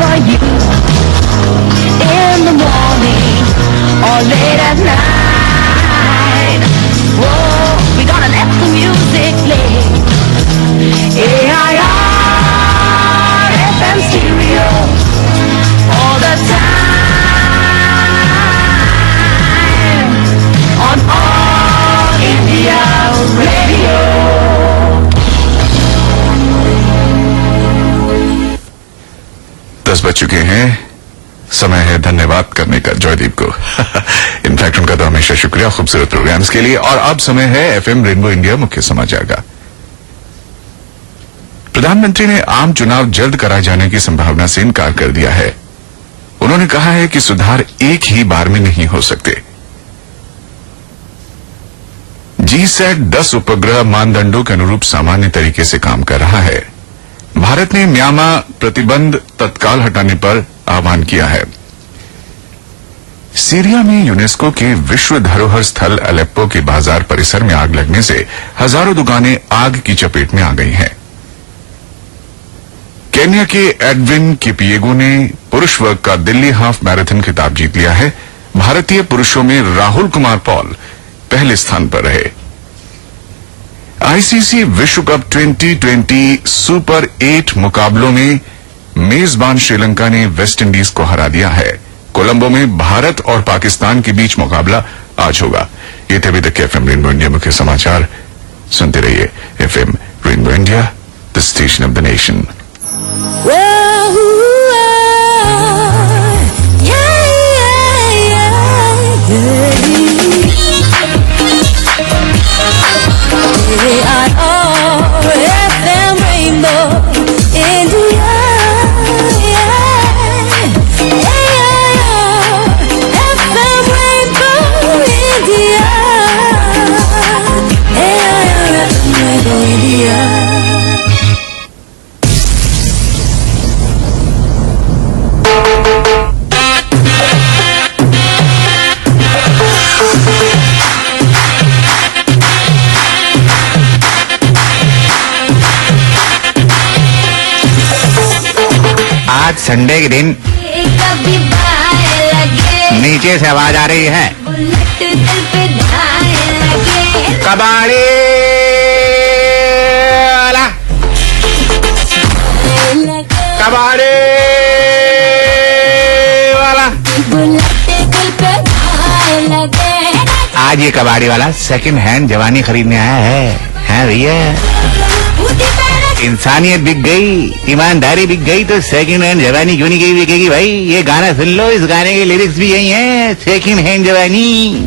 for you in the morning or late at night. Whoa, we gonna let the music play. AIR FM stereo all the time on All India Radio. 10 बज चुके हैं। समय है धन्यवाद करने का जॉयदीप को। इनफैक्ट उनका तो हमेशा शुक्रिया खूबसूरत प्रोग्राम्स के लिए। और अब समय है एफएम रेनबो इंडिया मुख्य समाचार का। प्रधानमंत्री ने आम चुनाव जल्द कराए जाने की संभावना से इनकार कर दिया है। उन्होंने कहा है कि सुधार एक ही बार में नहीं हो सकते। जीसैट 10 उपग्रह मानदंडों के अनुरूप सामान्य तरीके से काम कर रहा है। भारत ने म्यांमार प्रतिबंध तत्काल हटाने पर आह्वान किया है। सीरिया में यूनेस्को के विश्व धरोहर स्थल अलेप्पो के बाजार परिसर में आग लगने से हजारों दुकानें आग की चपेट में आ गई हैं। केन्या के एडविन किपिएगो ने पुरुष वर्ग का दिल्ली हाफ मैराथन खिताब जीत लिया है। भारतीय पुरुषों में राहुल कुमार पॉल पहले स्थान पर रहे। आईसीसी विश्व कप 2020 सुपर 8 मुकाबलों में मेजबान श्रीलंका ने वेस्ट इंडीज को हरा दिया है। कोलंबो में भारत और पाकिस्तान के बीच मुकाबला आज होगा। ये थे अभी तक के एफएम रेनबो इंडिया मुख्य समाचार। सुनते रहिए FM rainbow India, the station of the nation. आज संडे के दिन नीचे से आवाज आ रही है, कबाड़ी वाला, कबाड़ी वाला। आज ये कबाड़ी वाला सेकंड हैंड जवानी खरीदने आया है भैया। इंसानियत बिक गई, ईमानदारी बिक गई तो सेकंड हैंड जवानी क्यों नहीं बिकेगी भाई। ये गाना सुन लो, इस गाने के लिरिक्स भी यही हैं, सेकंड हैंड जवानी।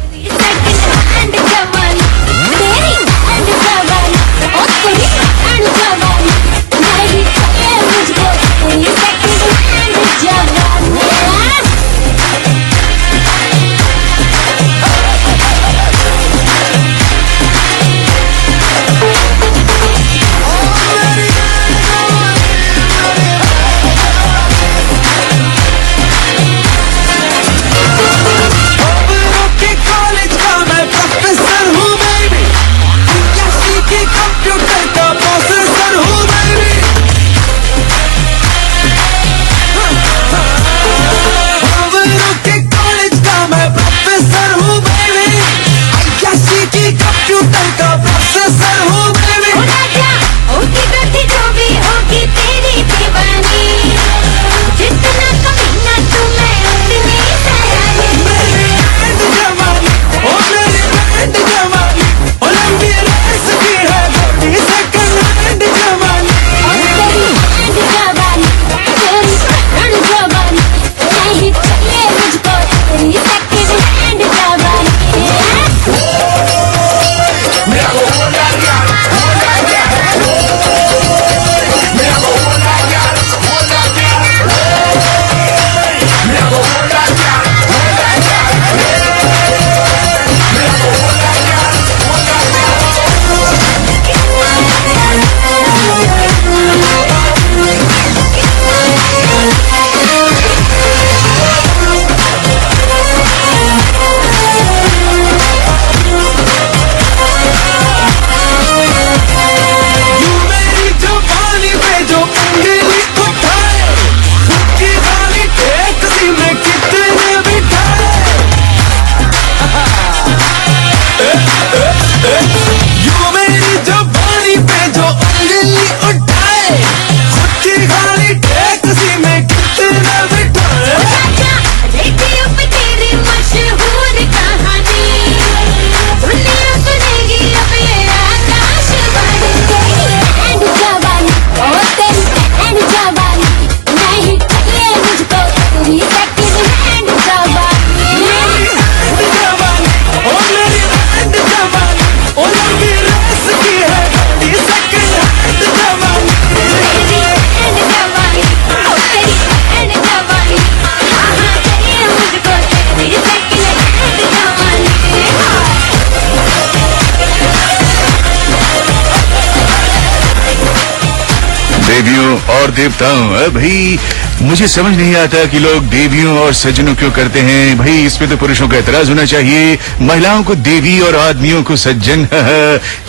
और देवताओं। भाई मुझे समझ नहीं आता कि लोग देवियों और सज्जनों क्यों करते हैं। भाई इसमें तो पुरुषों का एतराज होना चाहिए, महिलाओं को देवी और आदमियों को सज्जन।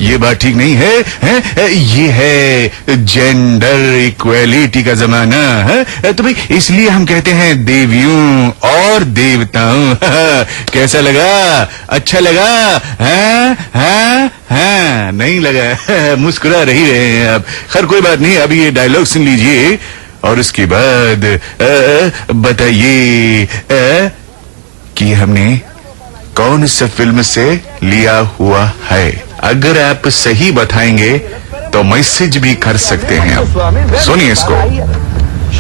ये बात ठीक नहीं है, ये है जेंडर इक्वेलिटी का जमाना है। तो भाई इसलिए हम कहते हैं देवियों और देवताओं। कैसा लगा? अच्छा लगा? हाँ, नहीं लगा? मुस्कुरा रही रहे हैं आप। खैर कोई बात नहीं, अभी ये डायलॉग सुन लीजिए और उसके बाद बताइए कि हमने कौन सा फिल्म से लिया हुआ है। अगर आप सही बताएंगे तो मैसेज भी कर सकते हैं आप। सुनिए इसको,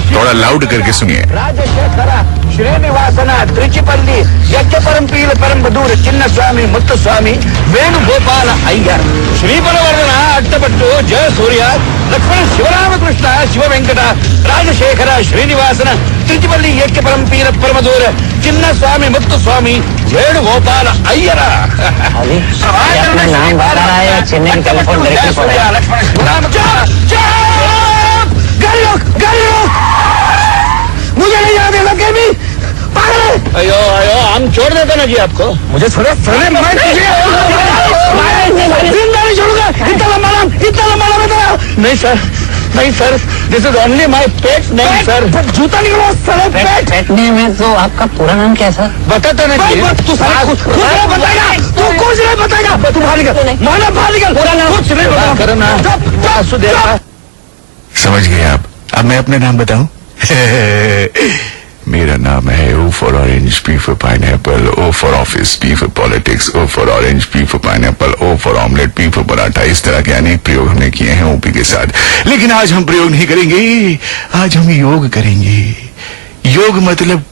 थोड़ा लाउड करके सुनिए। ರಾಜಶೇಖರ ಶ್ರೀನಿವಾಸನ ತ್ರಿಚಿಪಲ್ಲಿ ಯಜ್ಞಪರಂ ಪೀಲ ಪರಂಬದೂರ ಚಿನ್ನಸ್ವಾಮಿ ಮುತ್ತುಸ್ವಾಮಿ ವೇಣುಗೋಪಾಲ ಅಯ್ಯರ್ ಶ್ರೀಬಲವರ್ಧನ ಅಡ್ಡಪಟ್ಟು ಜಯ ಸೂರ್ಯ ಲಕ್ಷ್ಮಣ ಶಿವರಾಮಕೃಷ್ಣ ಶಿವವೆಂಕಟ ರಾಜಶೇಖರ ಶ್ರೀನಿವಾಸನ ತ್ರಿಚಿಪಲ್ಲಿ ಯಜ್ಞಪರಂ ಪೀಲ ಪರಮದೂರ ಚಿನ್ನಸ್ವಾಮಿ ಮುತ್ತುಸ್ವಾಮಿ ವೇಣುಗೋಪಾಲ ಅಯ್ಯರ नाम बता रहा है या चेन्नई की टेलीफोन डायरेक्टली पड़ा है? लक्ष्मण शिवरामकृष्ण मुझे नहीं याद है लगे भी पागल। अयो हम छोड़ देते ना जी आपको। मुझे छोड़े मैं जिंदा नहीं छोड़ूंगा। इतना लंबा नाम बताया। नहीं sir this is only my pet name sir. जूता निकलो सर। पेट नेम है तो आपका पूरा नाम क्या है सर? बताता नहीं तू बताएगा। तू कुछ नहीं बताएगा। तू बाहर निकल, माना बाहर निकल। पूरा नाम कुछ नहीं बताया करना। समझ गए आप? अब मैं अपना नाम बताऊं? मेरा नाम है O for orange, P for pineapple, O for office, P for politics, O for orange, P for pineapple, O for omelette, P for paratha. इस तरह के अनेक प्रयोग हमने किए हैं ओपी के साथ, लेकिन आज हम प्रयोग नहीं करेंगे। आज हम योग करेंगे। योग मतलब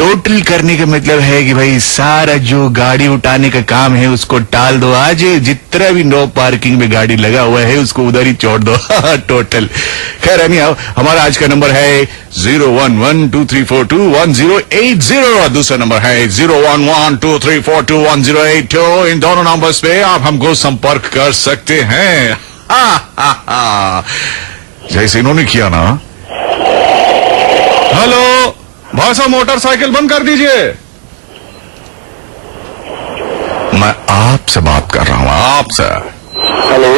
टोटल करने का मतलब है कि भाई सारा जो गाड़ी उठाने का काम है उसको टाल दो। आज जितना भी नो पार्किंग में गाड़ी लगा हुआ है उसको उधर ही छोड़ दो। टोटल। खैर नहीं आओ, हमारा आज का नंबर है 01123421080 और दूसरा नंबर है 01123421082। इन दोनों नंबर्स पे आप हमको संपर्क कर सकते हैं। जैसे इन्होंने किया ना। हेलो भाई साहब, मोटरसाइकिल बंद कर दीजिए। मैं आपसे बात कर रहा हूँ, आपसे। हेलो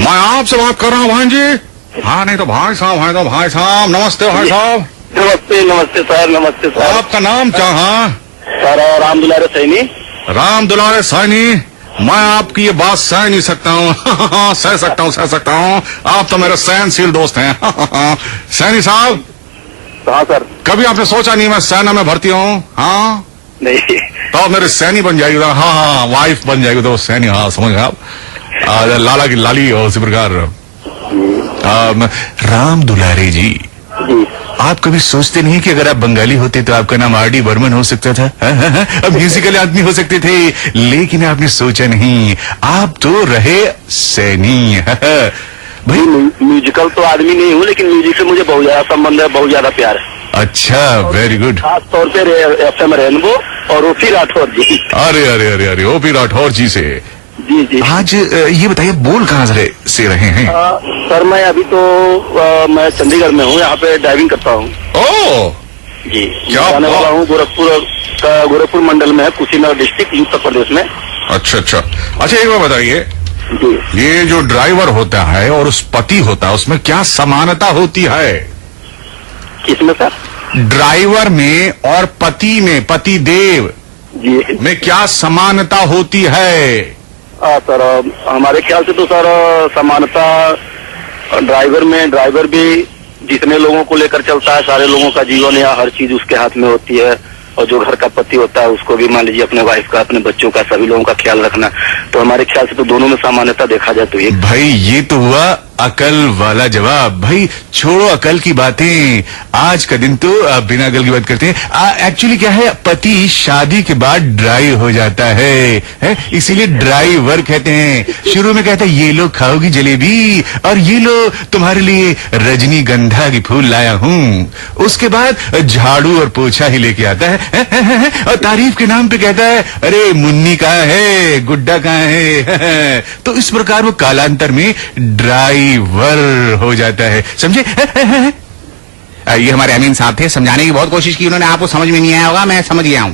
मैं आपसे बात कर रहा हूँ भाई जी। हाँ नहीं तो भाई साहब है तो भाई साहब। नमस्ते भाई साहब। नमस्ते सर। आपका नाम क्या है? सर राम दुलारे सैनी। राम दुलारे सैनी। मैं आपकी ये बात सह नहीं सकता हूँ। सह सकता हूँ। आप तो मेरे सहनशील दोस्त हैं। सैनी साहब। हाँ सर। कभी आपने सोचा नहीं मैं सेना में भर्ती हूँ? हाँ नहीं तो आप मेरे सैनी बन जाएगी। हाँ वाइफ बन जाएगी तो सैनी। हाँ समझ आप। लाला की लाली और इसी प्रकार। राम दुलारे जी, आप कभी सोचते नहीं कि अगर आप बंगाली होते तो आपका नाम आर डी बर्मन हो सकता था? अब म्यूजिकल आदमी हो सकते थे, लेकिन आपने सोचा नहीं, आप तो रहे सैनी। भाई म्यूजिकल तो आदमी नहीं हूँ, लेकिन म्यूजिक से मुझे बहुत ज्यादा संबंध है, बहुत ज्यादा प्यार है। अच्छा, वेरी गुड। खास तौर पे FM रेनबो और ओपी राठौर जी। अरे ओपी राठौर जी से। जी। आज ये बताइए, बोल कहाँ से रहे हैं? सर मैं अभी तो मैं चंडीगढ़ में हूँ, यहाँ पे ड्राइविंग करता हूँ। ओह जी। क्या जाने वाला हूँ गोरखपुर मंडल में है, कुशीनगर डिस्ट्रिक्ट, उत्तर प्रदेश में। अच्छा एक बार बताइए, ये जो ड्राइवर होता है और उस पति होता है, उसमें क्या समानता होती है? किसमें सर? ड्राइवर में और पति में, पति देव जी में क्या समानता होती है? सर हमारे ख्याल से तो सर समानता ड्राइवर भी जितने लोगों को लेकर चलता है, सारे लोगों का जीवन या हर चीज उसके हाथ में होती है। और जो घर का पति होता है उसको भी मान लीजिए अपने वाइफ का, अपने बच्चों का, सभी लोगों का ख्याल रखना। तो हमारे ख्याल से तो दोनों में समानता देखा जाए तो एक। भाई ये तो हुआ अकल वाला जवाब। भाई छोड़ो अकल की बातें, आज का दिन तो बिना अकल की बात करते हैं। एक्चुअली क्या है, पति शादी के बाद ड्राई हो जाता है, इसीलिए ड्राइवर कहते हैं। शुरू में कहता है ये लो खाओगी जलेबी, और ये लो तुम्हारे लिए रजनीगंधा की फूल लाया हूँ। उसके बाद झाड़ू और पोछा ही लेके आता है, और तारीफ के नाम पे कहता है अरे मुन्नी कहाँ है, गुड्डा कहाँ है। तो इस प्रकार वो कालांतर में ड्राई ड्राइवर हो जाता है, समझे? ये हमारे अमीन साहब थे, समझाने की बहुत कोशिश की उन्होंने, आपको समझ में नहीं आया होगा, मैं समझ गया हूं।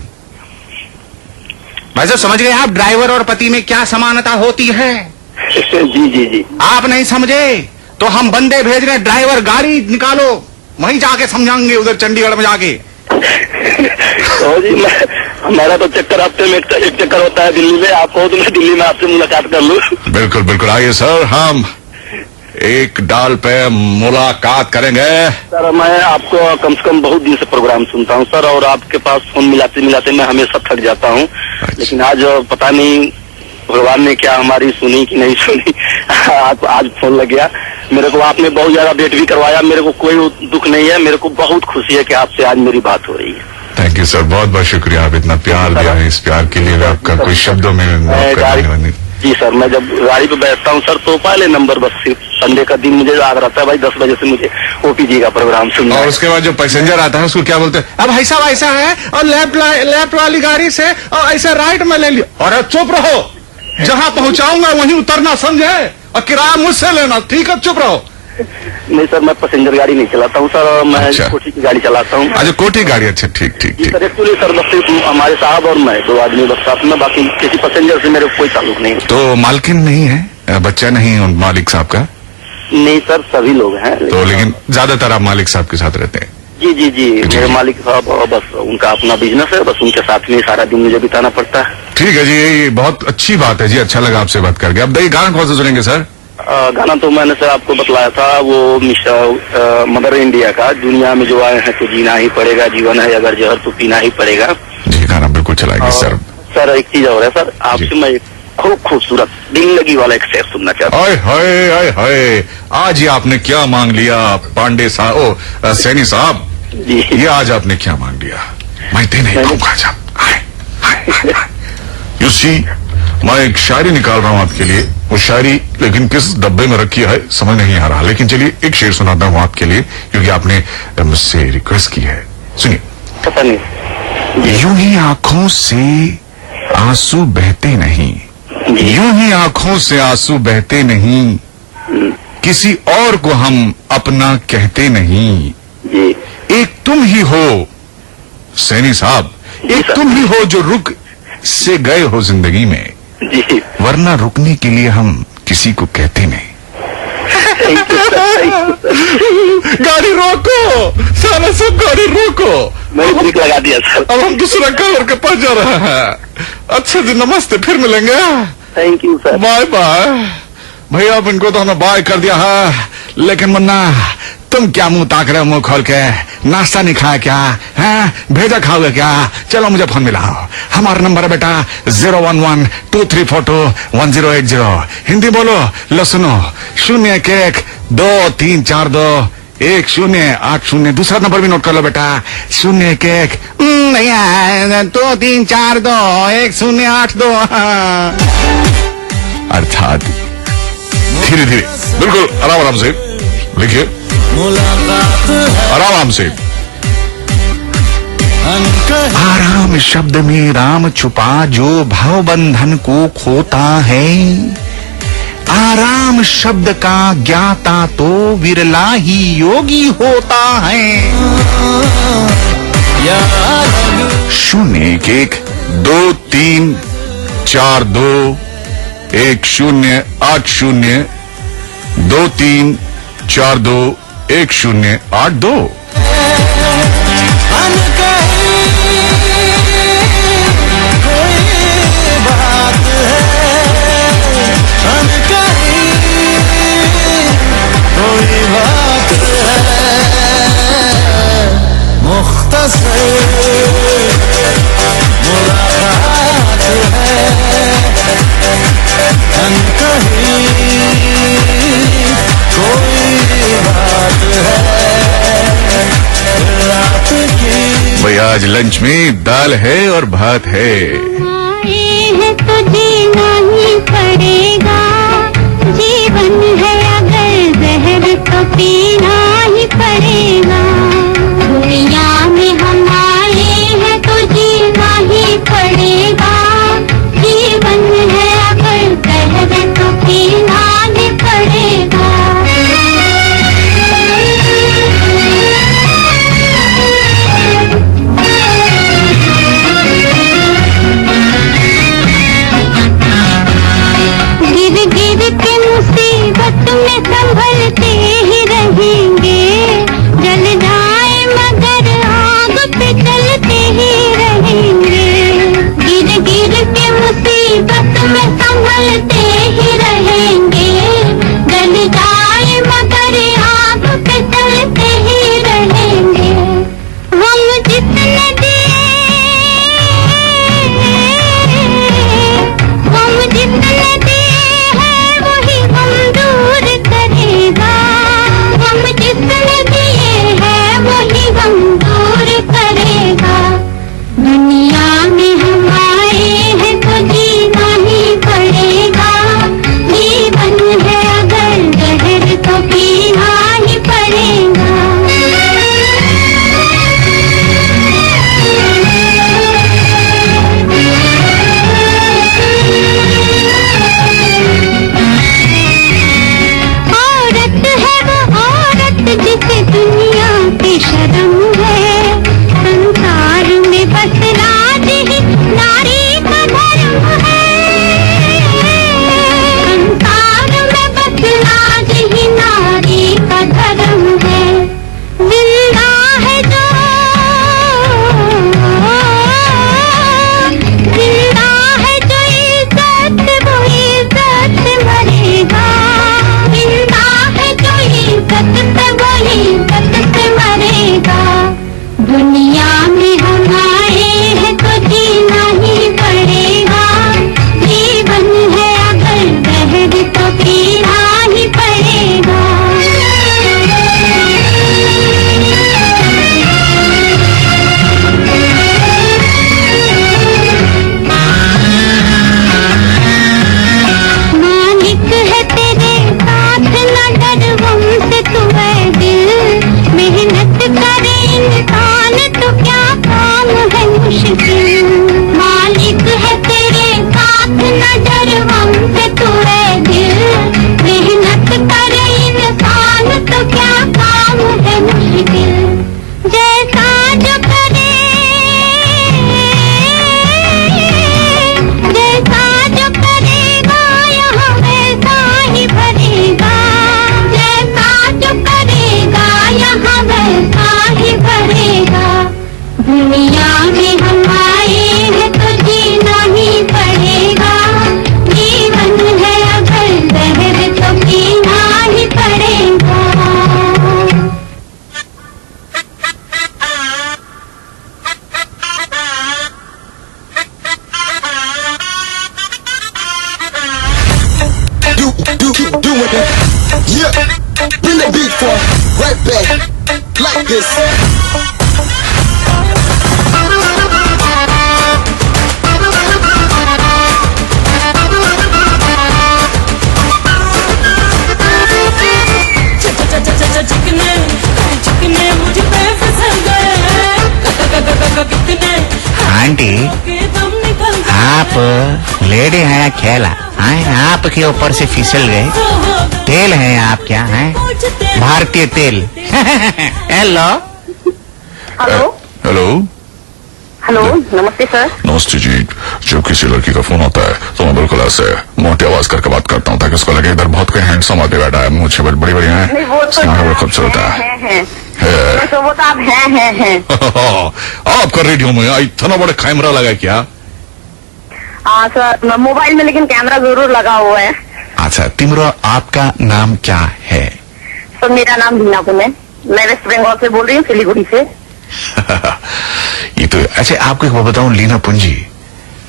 भाई साहब समझ गए आप ड्राइवर और पति में क्या समानता होती है? जी जी जी। आप नहीं समझे तो हम बंदे भेज रहे हैं, ड्राइवर गाड़ी निकालो, वहीं जाके समझाएंगे, उधर चंडीगढ़ में जाके। जी हमारा तो चक्कर हफ्ते में एक चक्कर होता है दिल्ली में, आप कहो तो मैं दिल्ली में आपसे मुलाकात कर लूं। बिल्कुल बिल्कुल, आइए सर, हम एक डाल पे मुलाकात करेंगे। सर मैं आपको कम से कम बहुत दिन से प्रोग्राम सुनता हूं सर, और आपके पास फोन मिलाते मिलाते मैं हमेशा थक जाता हूं। लेकिन आज पता नहीं भगवान ने क्या हमारी सुनी कि नहीं सुनी, आज फोन लग गया मेरे को। आपने बहुत ज्यादा वेट भी करवाया, मेरे को कोई दुख नहीं है, मेरे को बहुत खुशी है कि आपसे आज मेरी बात हो रही है। थैंक यू सर, बहुत बहुत शुक्रिया, आप इतना प्यार दिया है, इस प्यार के लिए आपका कोई शब्दों में जी सर, मैं जब गाड़ी पे बैठता हूँ सर तो पहले नंबर बस सिर्फ संडे का दिन मुझे याद रहता है भाई 10 बजे से मुझे ओपीजी का प्रोग्राम सुनना है। और उसके बाद जो पैसेंजर आता है उसको क्या बोलते हैं? अब भाई साहब ऐसा है और लेफ्ट वाली गाड़ी से और ऐसा राइट में ले लिया। और चुप रहो, जहाँ पहुँचाऊंगा वहीं उतरना, समझे? और किराया मुझसे लेना, ठीक है? चुप रहो। नहीं सर, मैं पैसेंजर गाड़ी नहीं चलाता हूँ सर, मैं अच्छा। कोठी की गाड़ी चलाता हूँ। अच्छा, कोठी गाड़ी, अच्छा ठीक ठीक ठीक। सर एक्चुअली सर बस सिर्फ हमारे साहब और मैं 2 आदमी बस साथ में, बाकी किसी पैसेंजर से मेरे कोई ताल्लुक नहीं है। तो मालकिन नहीं है, बच्चा नहीं है मालिक साहब का? नहीं सर, सभी लोग हैं। तो लेकिन ज्यादातर आप मालिक साहब के साथ रहते हैं? जी जी जी, मेरे मालिक साहब बस उनका अपना बिजनेस है, बस उनके साथ में सारा दिन मुझे बिताना पड़ता है। ठीक है जी, ये बहुत अच्छी बात है जी, अच्छा लगा आपसे बात करके। अब गाना कौन सा सुनेंगे सर? गाना तो मैंने सर आपको बतलाया था, वो मदर इंडिया का, दुनिया में जो आए हैं तो जीना ही पड़ेगा, जीवन है अगर जहर तो पीना ही पड़ेगा। जी गाना बिल्कुल चलाएंगे सर। सर एक चीज और है सर, आपसे मैं एक खूब खूबसूरत दिल लगी वाला एक शेर सुनना चाहता हूँ। हाय हाय, आज ही आपने क्या मांग लिया पांडे साहब, सैनी साहब जी। ये आज आपने क्या मांग लिया? मैं दे नहीं पाऊंगा जब। यू सी, मैं एक शायरी निकाल रहा हूँ आपके लिए, वो शायरी लेकिन किस डब्बे में रखी है समझ नहीं आ रहा, लेकिन चलिए एक शेर सुनाता हूँ आपके लिए, क्योंकि आपने मुझसे रिक्वेस्ट की है। सुनिए। पता नहीं, यूं ही आंखों से आंसू बहते नहीं, यूं ही आंखों से आंसू बहते नहीं, किसी और को हम अपना कहते नहीं। एक तुम ही हो सैनी साहब, एक तुम ही हो जो रुक से गए हो जिंदगी में, जी वरना रुकने के लिए हम किसी को कहते नहीं। गाड़ी रोको, साला सब गाड़ी रोको, मैंने ब्रेक लगा दिया सर। अब हम दूसरा कलर के पास जा रहे हैं। अच्छा जी, नमस्ते, फिर मिलेंगे। Thank you sir. Bye bye. भैया अब इनको तो हमने बाय कर दिया है, लेकिन मुन्ना तुम क्या मुंह ताक रहे हो मुंह खोल के? नाश्ता नहीं खाया क्या? हैं? भेजा खाओगे क्या? चलो मुझे फोन मिलाओ, हमारा नंबर है बेटा 011-2342-1080। हिंदी बोलो, लो सुनो, 011-234210808। दूसरा नंबर भी नोट कर लो बेटा, 011 नहीं है 234210882। अर्थात धीरे धीरे, बिल्कुल आराम आराम से लिखिए, आराम से। आराम शब्द में राम छुपा जो भाव बंधन को खोता है। आराम शब्द का ज्ञाता तो विरला ही योगी होता है। 011-2342108 234210882। भैया आज लंच में दाल है और भात है। आए हैं तो जीना ही पड़ेगा, जीवन है अगर जहर तो पीना ही पड़ेगा। दुनिया में हम आए हैं तो जीना ही पड़ेगा, जीवन है अगर जहर तो पीना ही पड़ेगा। like this. आंटी, आप लेडी हैं या खेला? हैं आपके ऊपर से फिसल गए? तेल हैं आप क्या हैं? भारतीय तेल। हेलो हेलो हेलो, हेलो, नमस्ते सर। नमस्ते जी। जब किसी लड़की का फोन आता है तो मैं बिल्कुल ऐसे मोटी आवाज करके बात करता हूँ ताकि उसको लगे इधर बहुत कोई हैंडसम आके बैठा है, मुझे बड़ी बड़ी नहीं, है, वो तो बड़ा खूबसूरत है। तो वो तो आप हैं। आपका रेडियो में इतना बड़ा कैमरा लगा क्या? हाँ सर, मोबाइल में लेकिन कैमरा जरूर लगा हुआ है। अच्छा, तिम्रो आपका नाम क्या है? सर मेरा नाम लीना पुन है, मैं वेस्ट बंगाल से बोल रही हूँ, सिलीगुड़ी से। ये तो अच्छा, आपको एक बात बताऊं लीना पुंजी,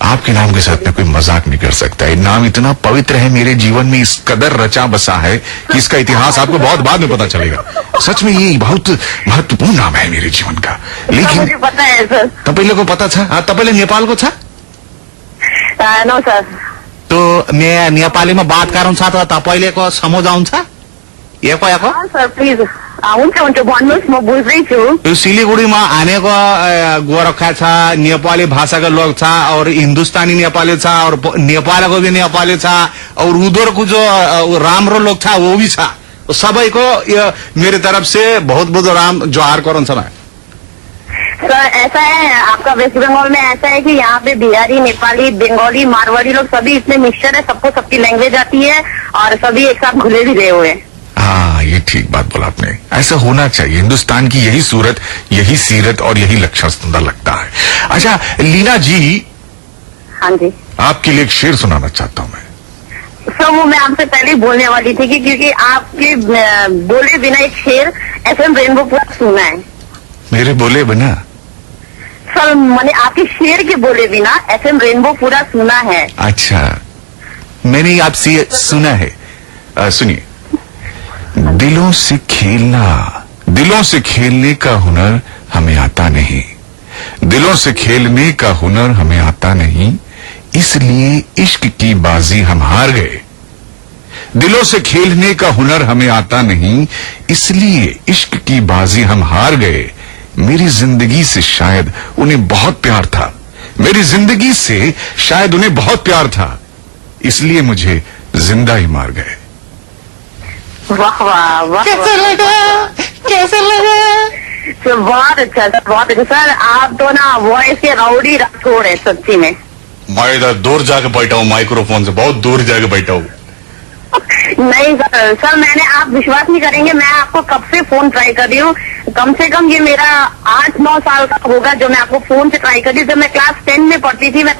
आपके नाम के साथ में कोई मजाक नहीं कर सकता। ये नाम इतना पवित्र है, मेरे जीवन में इस कदर रचा बसा है कि इसका इतिहास आपको बहुत बाद में पता चलेगा। सच में ये बहुत महत्वपूर्ण नाम है मेरे जीवन का। लेकिन मुझे पता है सर। तपाईँले को पता था? तपाईँले नेपालको छ? No sir. तो मैं नेपाली में बात गरौँ छ त तपाईँले को समझ आउँछ? एको हाँ सर प्लिज, हुन्छ भन्नुहोस्, म बुझ्दै छु। यो सिलीगुड़ीमा आनेको गोरखा छ, नेपाली भाषाका लोग छ, और हिंदुस्तानी नेपाली छ, और नेपालको भी नेपाली छ, और उधरको जो राम्रो लोग छ वो भी छ। सबैको यो मेरी तरफ से बहुत बहुत राम जोहार करूँ छ। सर ऐसा है, आपका वेस्ट बंगाल में ऐसा है कि यहाँ पे बिहारी, नेपाली, बंगाली, मारवाड़ी लोग सभी इतने मिक्सचर है, सबको सबकी लैंग्वेज आती है और सभी एक साथ घुले भी गए हुए हैं। हाँ, ये ठीक बात बोला आपने। ऐसा होना चाहिए। हिंदुस्तान की यही सूरत, यही सीरत और यही लक्षण सुंदर लगता है। अच्छा लीना जी, हाँ जी आपके लिए एक शेर सुनाना चाहता हूँ मैं। सर वो मैं आपसे पहले ही बोलने वाली थी कि क्योंकि आपके बोले बिना एक शेर FM रेनबो पूरा सुना है। मेरे बोले बिना? सर मैंने आपके शेर के बोले बिना FM रेनबो पूरा सुना है। अच्छा, मैंने आपसे सुना है। सुनिए, दिलों से खेलना, दिलों से खेलने का हुनर हमें आता नहीं, दिलों से खेलने का हुनर हमें आता नहीं, इसलिए इश्क की बाजी हम हार गए। दिलों से खेलने का हुनर हमें आता नहीं, इसलिए इश्क की बाजी हम हार गए। मेरी जिंदगी से शायद उन्हें बहुत प्यार था, मेरी जिंदगी से शायद उन्हें बहुत प्यार था, इसलिए मुझे जिंदा ही मार गए। वाह वाह वाह, कैसे लगा? कैसे लगा? सर बहुत अच्छा सर, बहुत अच्छा सर। आप तो ना वॉइस के राउडी राठौड़ है सच्ची में। मैं इधर दूर जाके बैठा हूँ, माइक्रोफोन से बहुत दूर जाके बैठा हूँ। नहीं सर मैंने, आप विश्वास नहीं करेंगे, मैं आपको कब से फोन ट्राई कर रही हूँ। कम से कम ये मेरा 8-9 साल का होगा जो मैं आपको फोन से ट्राई कर रही हूँ। जब मैं क्लास 10 में पढ़ती थी, मैं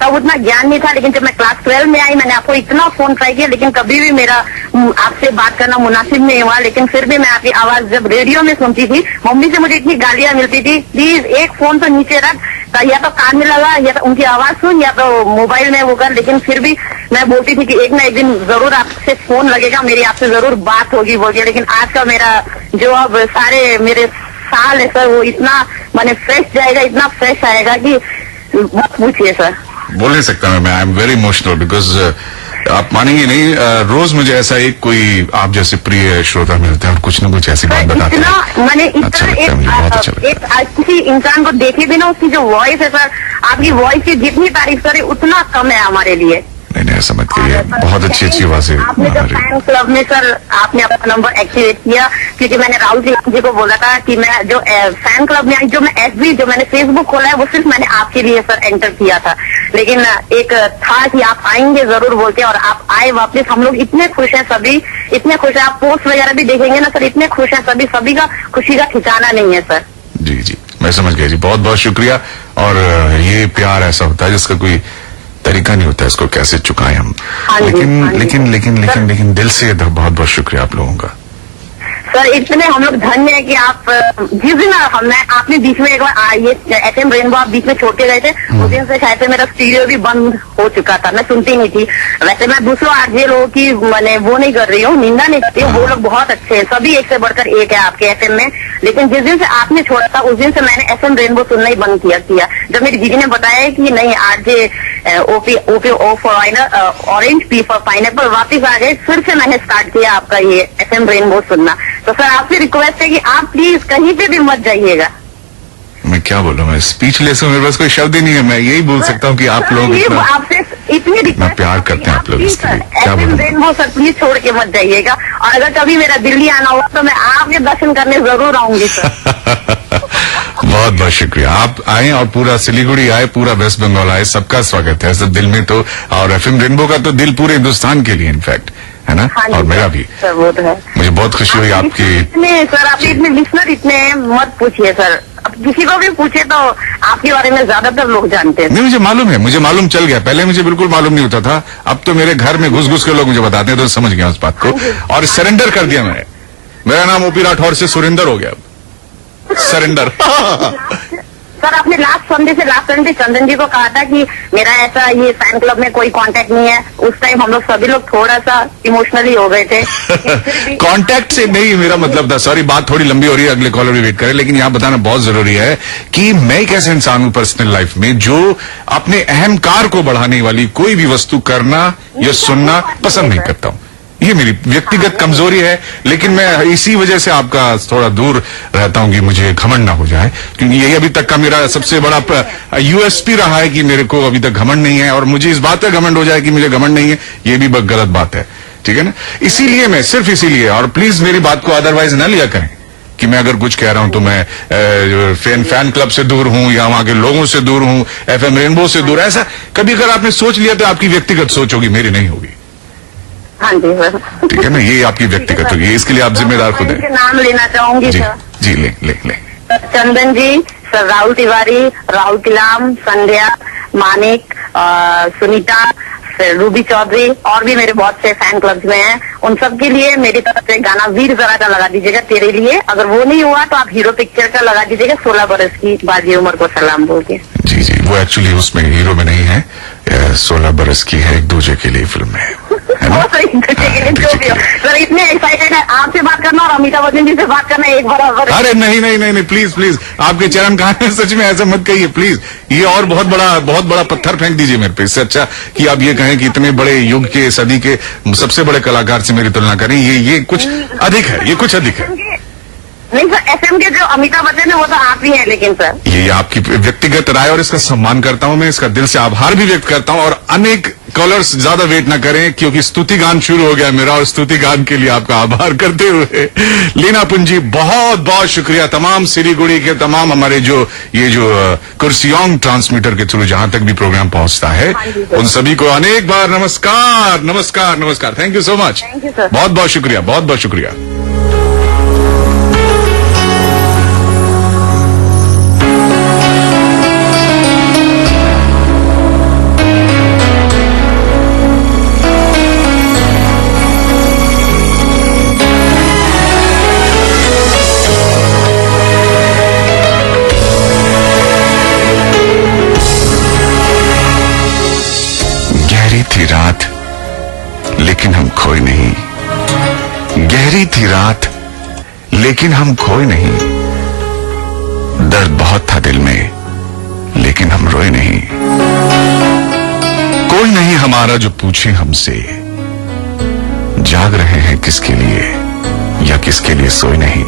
तब उतना ज्ञान नहीं था, लेकिन जब मैं क्लास 12 में आई मैंने आपको इतना फोन ट्राई किया, लेकिन कभी भी मेरा आपसे बात करना मुनासिब नहीं हुआ। लेकिन फिर भी मैं आपकी आवाज जब रेडियो में सुनती थी, मम्मी से मुझे इतनी गालियां मिलती थी, प्लीज एक फोन तो नीचे रख, या तो कान में लगा, या तो उनकी आवाज सुन, या तो मोबाइल में वो कर। लेकिन फिर भी मैं बोलती थी कि एक ना एक दिन जरूर आपसे फोन लगेगा, मेरी आपसे जरूर बात होगी बोलिए। लेकिन आज का मेरा जो अब सारे मेरे साल है सर, वो इतना मैंने फ्रेश जाएगा, इतना फ्रेश आएगा कि मत पूछिए सर। बोल नहीं सकता मैं, I am very emotional because आप मानेंगे नहीं, रोज मुझे ऐसा एक कोई आप जैसे प्रिय श्रोता मिलते हैं और कुछ न कुछ ऐसी बात बताते हैं। मैंने अच्छा लगता है मुझे, बहुत अच्छा लगता है। किसी इंसान को देखे बिना उसकी जो वॉइस है सर, आपकी वॉइस की जितनी तारीफ करे उतना कम है हमारे लिए। नहीं ऐसा मत करिए, बहुत अच्छी अच्छी आवाजें। आपने जो फैन क्लब में सर आपने अपना नंबर एक्टिवेट किया, क्योंकि मैंने राहुल जी को बोला था कि मैं जो फैन क्लब में आई, जो मैं FB जो मैंने फेसबुक खोला है, वो सिर्फ मैंने आपके लिए सर एंटर किया था। लेकिन एक था कि आप आएंगे जरूर बोलते, और आप आए वापस। हम लोग इतने खुश हैं, सभी इतने खुश हैं। आप पोस्ट वगैरह भी देखेंगे ना सर, इतने खुश हैं सभी का खुशी का ठिकाना नहीं है सर। जी मैं समझ गया जी, बहुत बहुत शुक्रिया। और ये प्यार ऐसा होता है जिसका कोई तरीका नहीं होता, इसको कैसे चुकाएं हम। लेकिन दिल से बहुत बहुत शुक्रिया आप लोगों का। सर इतने हम लोग धन्य है कि आप जिस दिन आपने बीच में एक बार ये FM रेनबो आप बीच में छोड़ के गए थे, उस दिन से शायद से मेरा स्टूडियो भी बंद हो चुका था, मैं सुनती नहीं थी। वैसे मैं दूसरों आरजे लोगों की मैंने वो नहीं कर रही हूँ, निंदा नहीं करती हूँ, वो लोग बहुत अच्छे हैं, सभी एक से बढ़कर एक है आपके FM में। लेकिन जिस दिन से आपने छोड़ा था उस दिन से मैंने FM रेनबो सुनना ही बंद किया। जब मेरी दीदी ने बताया कि नहीं RJ OP O for orange, P for pineapple वापिस आ गए, फिर से मैंने स्टार्ट किया आपका ये FM रेनबो सुनना। तो सर आपसे रिक्वेस्ट है कि आप प्लीज कहीं पे भी मत जाइएगा। मैं क्या बोलूं, मैं स्पीचलेस हूँ, मेरे पास कोई शब्द ही नहीं है। मैं यही बोल सकता हूँ कि आप लोग इतना आपसे इतनी इतना प्यार करते हैं आप लोग, इसके लिए क्या FM बोलूं। रेनबो सर प्लीज छोड़ के मत जाइएगा, और अगर कभी मेरा दिल्ली आना हुआ तो मैं आपके दर्शन करने जरूर आऊंगी सर। बहुत बहुत शुक्रिया, आप आए और पूरा सिलीगुड़ी आए, पूरा वेस्ट बंगाल आए, सबका स्वागत है। सब दिल में तो, और FM रेनबो का तो दिल पूरे हिंदुस्तान के लिए इनफैक्ट है ना, हाँ और मेरा भी। सर वो तो है। मुझे बहुत खुशी हुई आपकी। सर आपके इतने लिसनर इतने हैं, मत पूछिए सर, अब किसी को भी पूछे तो आपके बारे में ज्यादातर लोग जानते हैं। नहीं, मुझे मालूम है, मुझे मालूम चल गया, पहले मुझे बिल्कुल मालूम नहीं होता था, अब तो मेरे घर में घुस घुस के लोग मुझे बताते हैं, तो समझ गया उस बात को और सरेंडर कर दिया मैंने। मेरा नाम OP राठौर से सुरेंदर हो गया, सरेंडर। सर आपने लास्ट संडे चंदन जी को कहा था कि मेरा ऐसा ये फैन क्लब में कोई कांटेक्ट नहीं है, उस टाइम हम लोग सभी लोग थोड़ा सा इमोशनली हो गए थे। कांटेक्ट से नहीं मेरा मतलब था, सॉरी बात थोड़ी लंबी हो रही है, अगले कॉलर भी वेट करें, लेकिन यहाँ बताना बहुत जरूरी है कि मैं एक ऐसे इंसान हूं पर्सनल लाइफ में जो अपने अहंकार को बढ़ाने वाली कोई भी वस्तु करना या सुनना पसंद नहीं करता हूं। ये मेरी व्यक्तिगत कमजोरी है, लेकिन मैं इसी वजह से आपका थोड़ा दूर रहता हूं कि मुझे घमंड ना हो जाए, क्योंकि यही अभी तक का मेरा सबसे बड़ा USP रहा है कि मेरे को अभी तक घमंड नहीं है, और मुझे इस बात का घमंड हो जाए कि मुझे घमंड नहीं है, ये भी गलत बात है, ठीक है ना। इसीलिए मैं सिर्फ इसीलिए, और प्लीज मेरी बात को अदरवाइज ना लिया करें कि मैं अगर कुछ कह रहा हूं तो मैं फैन क्लब से दूर हूं या वहां के लोगों से दूर हूं, FM रेनबो से दूर। ऐसा कभी अगर आपने सोच लिया तो आपकी व्यक्तिगत सोच होगी, मेरी नहीं होगी, हाँ जी सर, ठीक है ना, ये आपकी व्यक्तिगत होगी, इसके लिए आप जिम्मेदार खुद हैं। नाम लेना चाहूंगी जी सर। जी, ले चंदन जी, सर राहुल तिवारी, राहुल तिलाम, संध्या, मानिक, सुनीता, रूबी चौधरी, और भी मेरे बहुत से फैन क्लब्स में हैं, उन सब के लिए मेरी तरफ से गाना वीर जरा का लगा दीजिएगा तेरे लिए। अगर वो नहीं हुआ तो आप हीरो पिक्चर का लगा दीजिएगा, 16 बरस की बाजी उम्र को सलाम बोल के। जी जी, वो एक्चुअली उसमें हीरो में नहीं है, 16 बरस की है, एक दूजे के लिए फिल्म है ना? सर इतने एक्साइटेड है आपसे बात करना और अमिताभ बच्चन जी से बात करना एक बराबर। अरे नहीं, प्लीज आपके चरण कहाँ हैं, सच में ऐसा मत कहिए प्लीज। ये और बहुत बड़ा पत्थर फेंक दीजिए मेरे पे, इससे अच्छा कि आप ये कहें कि इतने बड़े युग के, सदी के सबसे बड़े कलाकार से मेरी तुलना करें, ये कुछ अधिक है, ये कुछ अधिक है। नहीं सर, FM के जो अमिताभ बच्चन है वो तो आप ही हैं, लेकिन सर ये आपकी व्यक्तिगत राय और इसका सम्मान करता हूं मैं, इसका दिल से आभार भी व्यक्त करता हूं, और अनेक कॉलर्स ज्यादा वेट ना करें क्योंकि स्तुति गान शुरू हो गया मेरा, और स्तुति गान के लिए आपका आभार करते हुए लीना पुंजी बहुत बहुत शुक्रिया। तमाम सिलीगुड़ी के तमाम हमारे जो कुर्सियोंग ट्रांसमीटर के थ्रू जहां तक भी प्रोग्राम पहुंचता है, उन सभी को अनेक बार नमस्कार। थैंक यू सो मच, बहुत बहुत शुक्रिया। थी रात लेकिन हम खोए नहीं, गहरी थी रात लेकिन हम खोए नहीं, दर्द बहुत था दिल में लेकिन हम रोए नहीं, कोई नहीं हमारा जो पूछे हमसे जाग रहे हैं किसके लिए या किसके लिए सोए नहीं।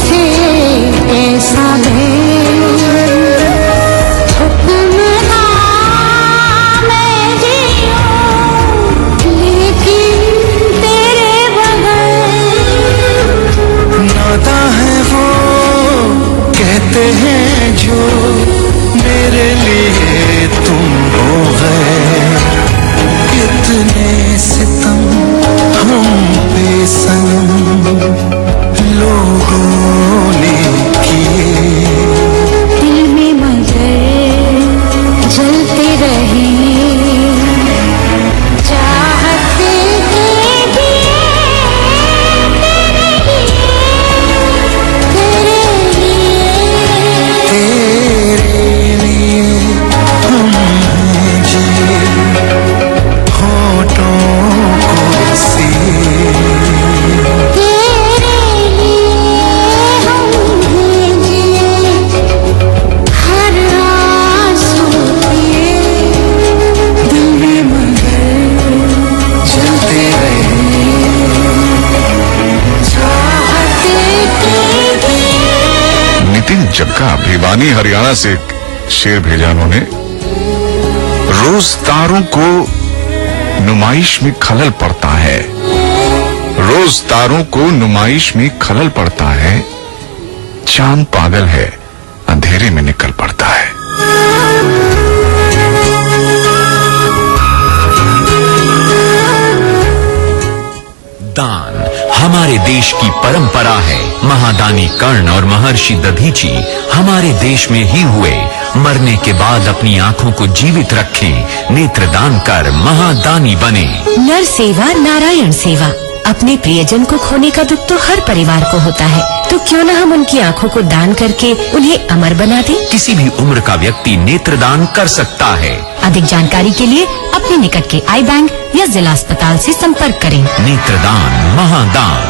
कैसे ऐसा नाता है वो कहते हैं जो मेरे लिए तुम हो गए कितने सितम हम पे सनम लोगों ने किए दिल में मगर जलते रहे चाहते के दिए तेरे लिए हम जिए होठों को सिए तेरे लिए हम जिए हर आंसू पिए दिल में मगर जलते रहे चाहते के दिए। नितिन जग्गा भिवानी हरियाणा से एक शेर भेजा उन्होंने। रोज तारों को नुमाइश में खलल पड़ता है, रोज तारों को नुमाइश में खलल पड़ता है, चांद पागल है अंधेरे में निकल पड़ता है। दान हमारे देश की परंपरा है। महादानी कर्ण और महर्षि दधीची हमारे देश में ही हुए। मरने के बाद अपनी आंखों को जीवित रखें, नेत्रदान कर महादानी बने। नर सेवा नारायण सेवा। अपने प्रियजन को खोने का दुख तो हर परिवार को होता है, तो क्यों न हम उनकी आंखों को दान करके उन्हें अमर बना दें। किसी भी उम्र का व्यक्ति नेत्रदान कर सकता है। अधिक जानकारी के लिए अपने निकट के आई बैंक या जिला अस्पताल से संपर्क करें। नेत्रदान महादान।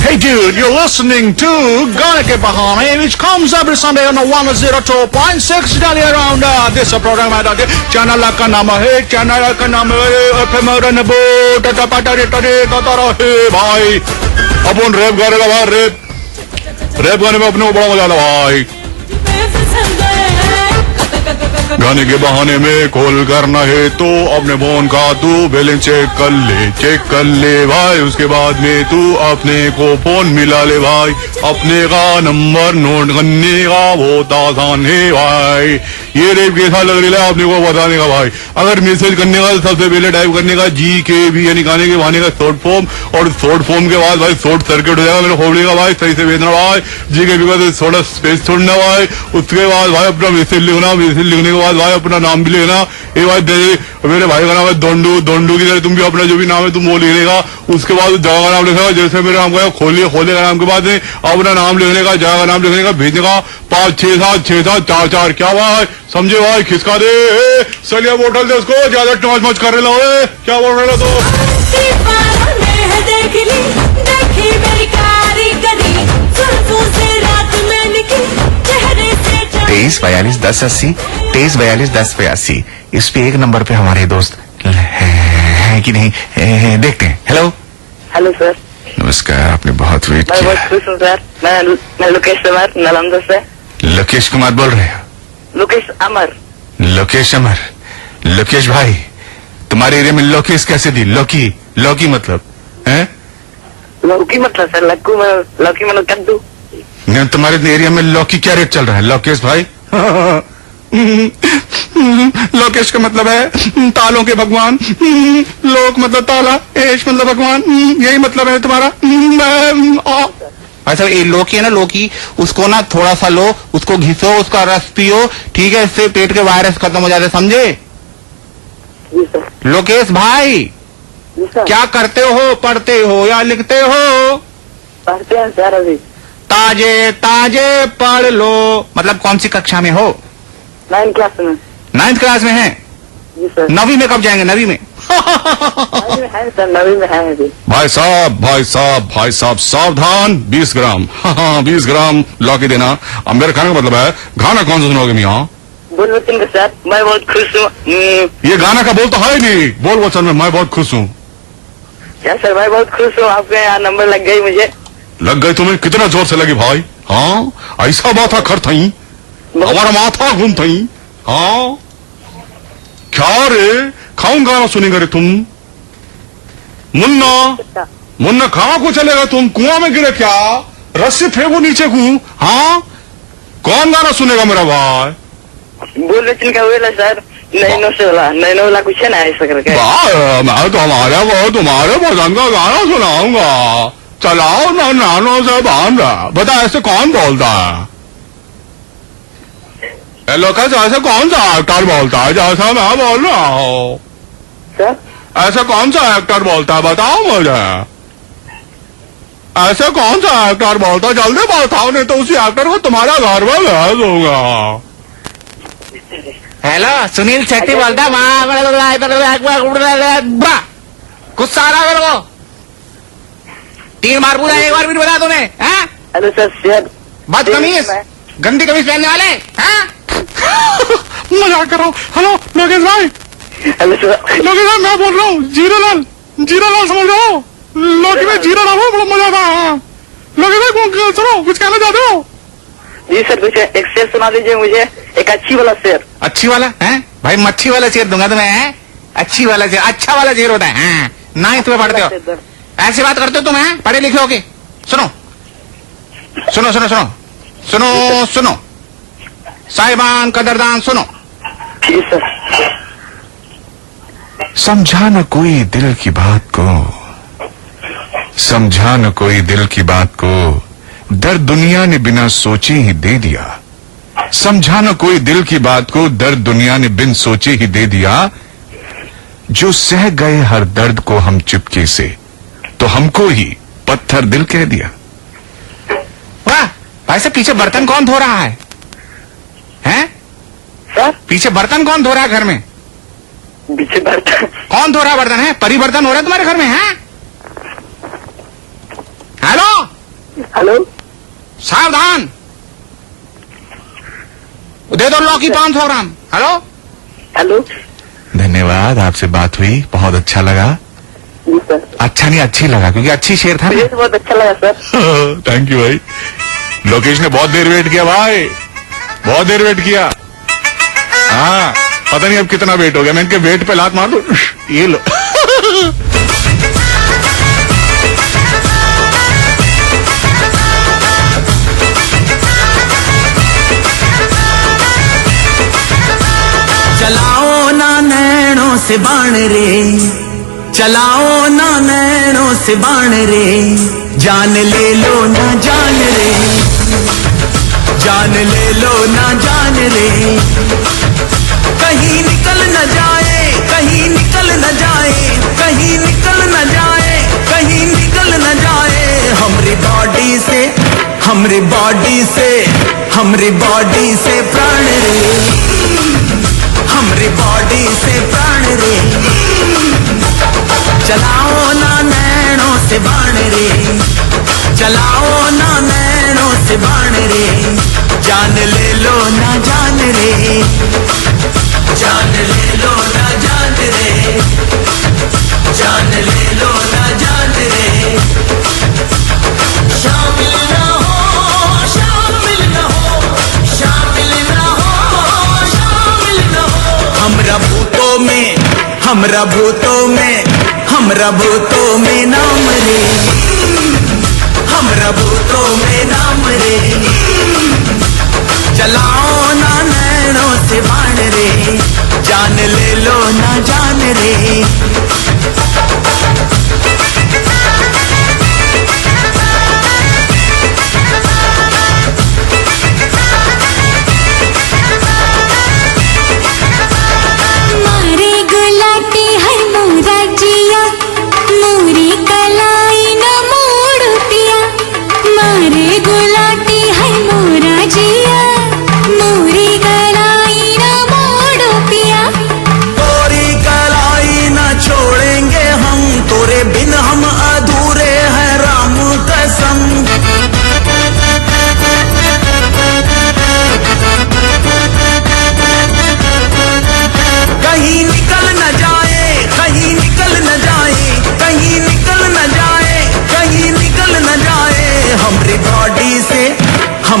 Hey dude, you're listening to Gana Ke Bahane, which comes every Sunday on 102.6 Delhi around this program at channel का नाम है, channel का नाम है FM रनबो टटा पटारे टरे ततारा है भाई। अपन रैप गाने का भाई, रैप गाने में अपने को बड़ा मजा आता भाई। गाने के बहाने में कॉल करना है तो अपने फोन का तू बैलेंस चेक कर ले भाई। उसके बाद में तू अपने को फोन मिला ले भाई। अपने का नंबर नोट करने का बहुत आसान है भाई। ये रेप कैसा लग रहा है आपने को बताने का भाई। अगर मैसेज करने का सबसे पहले टाइप करने का GKB यानी गाने के बहाने का शॉर्ट फॉर्म, और शॉर्ट फॉर्म के बाद भाई शॉर्ट सर्किट हो जाएगा मेरे खोपड़ी का भाई। सही से भेजना भाई। GKB का तो थोड़ा स्पेस छोड़ना भाई। उसके बाद भाई अपना मैसेज लिखना, मैसेज लिखने के बाद भाई अपना नाम भी लिखना। ये भाई मेरे भाई का नाम है दोंडू की तरह तुम भी अपना जो भी नाम है तुम वो लिखने। उसके बाद जगह का नाम लिखेगा, जैसे मेरे नाम का खोले का नाम के बाद अपना नाम लिखने का, जगह का नाम लिखने का, भेजने का 5 6 7 6 7 4 4। क्या भाई समझे भाई? खिसका दे चलिए बोतल दे उसको, ज्यादा टॉस मच कर रहे हो। क्या बोल रहे हो तो? तेईस 42 10 80 23 42 10 82। इस पे एक नंबर पे हमारे दोस्त है कि नहीं, देखते हैं। Hello hello sir. नमस्कार, आपने बहुत वेट मैं किया। बहुत खुश हूँ सर। मैं लोकेश कुमार नालंदा से। लोकेश कुमार बोल रहे हो? लोकेश अमर। लोकेश अमर। लोकेश भाई, तुम्हारे एरिया में लोकेश कैसे दी? लौकी मतलब है? लौकी मतलब सर, लौकी मतलब कद्दू। नहीं, तुम्हारे एरिया में लौकी क्या रेट चल रहा है लोकेश भाई? लोकेश का मतलब है तालों के भगवान। लोक मतलब ताला, एश मतलब भगवान। यही मतलब है तुम्हारा? अच्छा, ये लौकी है ना, लौकी उसको ना थोड़ा सा लो, उसको घिसो, उसका रस पियो, ठीक है? इससे पेट के वायरस खत्म हो जाते, समझे? जी सर। लोकेश भाई जी सर। क्या करते हो? पढ़ते हो या लिखते हो? पढ़ते हैं सर अभी। ताजे ताजे पढ़ लो। मतलब कौन सी कक्षा में हो? 9th क्लास में। 9th क्लास में है? जी सर। 9वीं में कब जाएंगे? 9वीं में? नवी में है सर, नवी में है अभी। भाई साहब सावधान, 20 ग्राम, हाँ 20 ग्राम ला के देना। अब मेरे खाने का मतलब है गाना कौन सा सुनोगे मियाँ? बोल वचन का सर, मैं बहुत खुश हूँ। ये गाना का बोल तो है नहीं, बोल वचन में मैं बहुत खुश हूँ। क्या सर, मैं बहुत खुश हूँ, आपके यहाँ नंबर लग गई मुझे। लग गई तुम्हें? कितना जोर से लगी भाई? हाँ ऐसा माथा खर थई, हमारा माथा घूम थई। हाँ क्या रे, खाऊं गाना सुनेगा रे तुम? मुन्ना कहाँ को चलेगा तुम? कुआं में गिरे क्या? रस्सी फेंको नीचे को। हाँ कौन गाना सुनेगा मेरा भाई? बोल वचन का वेला सर, नैनो वाला कुछ है ना ऐसा करके। मैं तुम्हारे पसंद का गाना सुनाऊंगा। चलाओ ना नानो से बांध। बता ऐसे कौन बोलता है? हेलो कैसे, ऐसे कौन सा एक्टर बोलता है जैसा मैं बोल रहा हूँ? सर ऐसा कौन सा एक्टर बोलता है बताओ मुझे। ऐसे कौन सा एक्टर बोलता है? जल्दी बताओ, नहीं तो उसी एक्टर को तुम्हारा घर में भेज दूंगा। हेलो सुनील शेट्टी बोलता है। गुस्सा आ रहा है मेरे को। 3 बार पूछा, 1 बार भी बता तूने? हेलो सर, सर बदतमीज, गंदी कमीज पहनने वाले। मजाक कर रहा हूँ। हेलो लोकेश भाई। Hello sir. लोकेश भाई मैं बोल रहा हूँ, जीरालाल समझ रहा हूँ? लोकी में जीरालाल हो, बड़ा मजा आता। लोकेश भाई सुनो, कुछ कहना चाहते हो? जी सर, कुछ एक शेर सुना दीजिए मुझे, एक अच्छी वाला शेर। अच्छी वाला है भाई? मच्छी वाला शेर दूंगा तुम्हें। है अच्छी वाला शेर, अच्छा वाला शेर होता है। ना ही तुम्हें पढ़ते हो, ऐसी बात करते हो तुम? हैं पढ़े लिखे होगे? सुनो सुनो सुनो सुनो सुनो सुनो साहिबान कदरदान सुनो। जी सर। समझा न कोई दिल की बात को, समझा न कोई दिल की बात को, दर्द दुनिया ने बिना सोचे ही दे दिया। समझा न कोई दिल की बात को, दर्द दुनिया ने बिन सोचे ही दे दिया। जो सह गए हर दर्द को हम चुपके से, तो हमको ही पत्थर दिल कह दिया। वाह भाई साहब, पीछे बर्तन कौन धो रहा है? हैं सर पीछे बर्तन कौन धो रहा है घर में? पीछे बर्तन कौन धो रहा है बर्तन? है परिवर्तन हो रहा है तुम्हारे घर में? है हेलो हेलो सावधान, दे दो लौकी 500 ग्राम। Hello hello. धन्यवाद, आपसे बात हुई, बहुत अच्छा लगा। जी सर। अच्छा नहीं अच्छी लगा, क्योंकि अच्छी शेर था मुझे तो बहुत अच्छा लगा सर। थैंक यू भाई। लोकेश ने बहुत देर वेट किया भाई, बहुत देर वेट किया। हाँ पता नहीं अब कितना वेट हो गया, मैं इनके वेट पे लात मार दूं। ये लो। चलाओ ना नैनों से बाण रे, चलाओ ना नैनों से बाण रे, जान ले लो ना जान रे, जान ले लो ना जान रे, कहीं निकल न जाए, कहीं निकल न जाए, कहीं निकल न जाए, कहीं निकल न जाए हमरी बॉडी से, हमरी बॉडी से, हमरी बॉडी से प्राण रे, हमरी बॉडी से प्राण रे, चलाओ ना नैनों से बाण रे, चलाओ ना नैनों से बाण रे, जान ले लो ना जान रे, जान ले लो ना जान रे, जान ले लो ना जान रे, शामिल ना हो, शामिल ना हो, शामिल ना हो, शामिल ना हो, हमरा भूतों में, हमरा भूतों में, हमरा भूतों में नाम रे, हमरा भूतों में नाम रे, चलाओ ना नैनों से बाण रे, जान ले लो ना जान रे, मारे गुलाटी है मोरा जिया, मोरी कलाई न मोड़ पिया, मारे गुलाटी है मोरा जिया, मोरी कलाई न मोड़ पिया। गोरी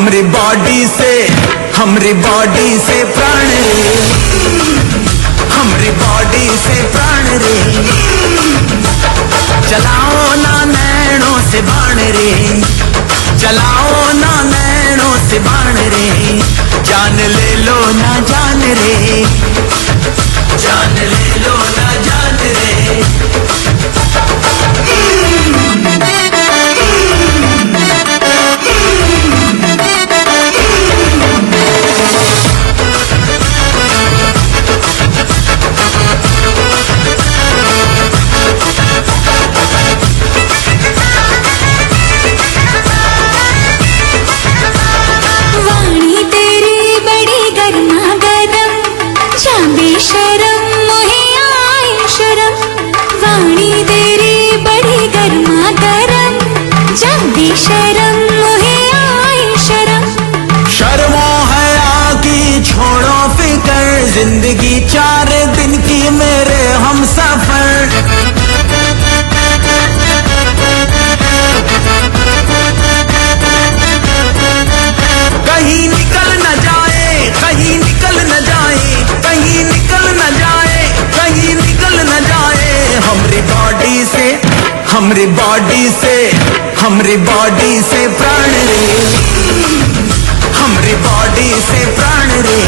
हमरी बॉडी से प्राण रे, हमरी बॉडी से प्राण रे, चलाओ ना नैनों से बाण रे, चलाओ ना नैनों से बाण रे, जान ले लो ना जान रे, जान ले लो ना जान रे। वाणी तेरी बड़ी गर्मा गर्म, चांदी शर्म मोहे आए शर्म, वाणी तेरी बड़ी गर्मा गर्म, चांदी शर्म मोहे आए शर्म। शर्मो हया की छोड़ो फिकर, जिंदगी 4 दिन की मेरे हम सफर। कहीं निकल न जाए, कहीं निकल न जाए, कहीं निकल न जाए, कहीं निकल न जाए, हमरी बॉडी से, हमरी बॉडी से, हमरी बॉडी से प्राण रे, हमरी बॉडी से प्राण रे,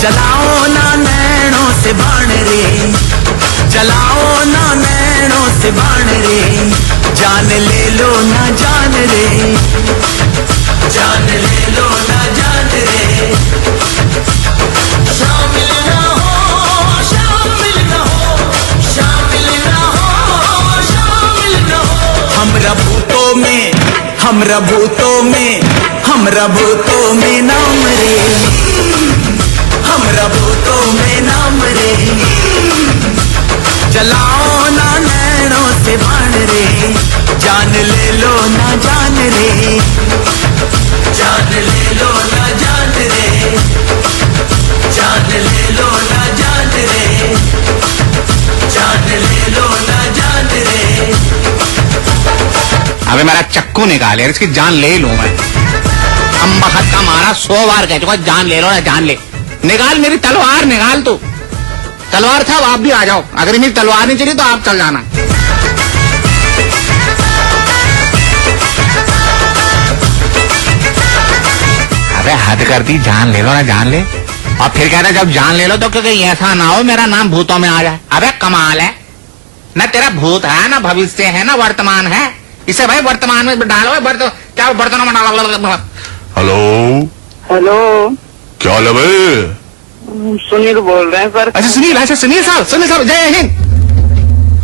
चलाओ ना नैनों से बाण रे, चलाओ ना नैनों से बाण रे, जान ले लो ना जान रे, जान ले लो ना जान रे। शामिल ना हो, शामिल ना हो, शामिल ना हो, शामिल ना हो, हमरा भूतों में, हमरा भूतों में, हमरा भूतों में नाम रे, हमरा भूतों में नाम रे, चलाओ ना नैनों से बाण रे, जान ले लो ना जान रे, जान ले लो ना जान रे, जान ले लो ना जान रे, जान ले लो ना जान रे। अबे मेरा चक्कू निकाल यार, इसकी जान ले लूं मैं। हम बखत का मारा 100 बार कह चुका, जान ले लो ना जान ले। निकाल मेरी तलवार, निकाल तू। तलवार था आप भी आ जाओ, अगर मेरी तलवार नहीं चली तो आप चल जाना। अबे हद कर दी, जान ले लो ना जान ले। और फिर कहता जब जान ले लो तो क्योंकि ऐसा ना हो मेरा नाम भूतों में आ जाए। अबे कमाल है ना, तेरा भूत है ना भविष्य है ना वर्तमान है, इसे भाई वर्तमान में डालो। क्या बर्तनों में डालो। हेलो हेलो, क्या हाल है भाई? सुनील बोल रहे हैं सर। अच्छा सुनील साहब जय हिंद।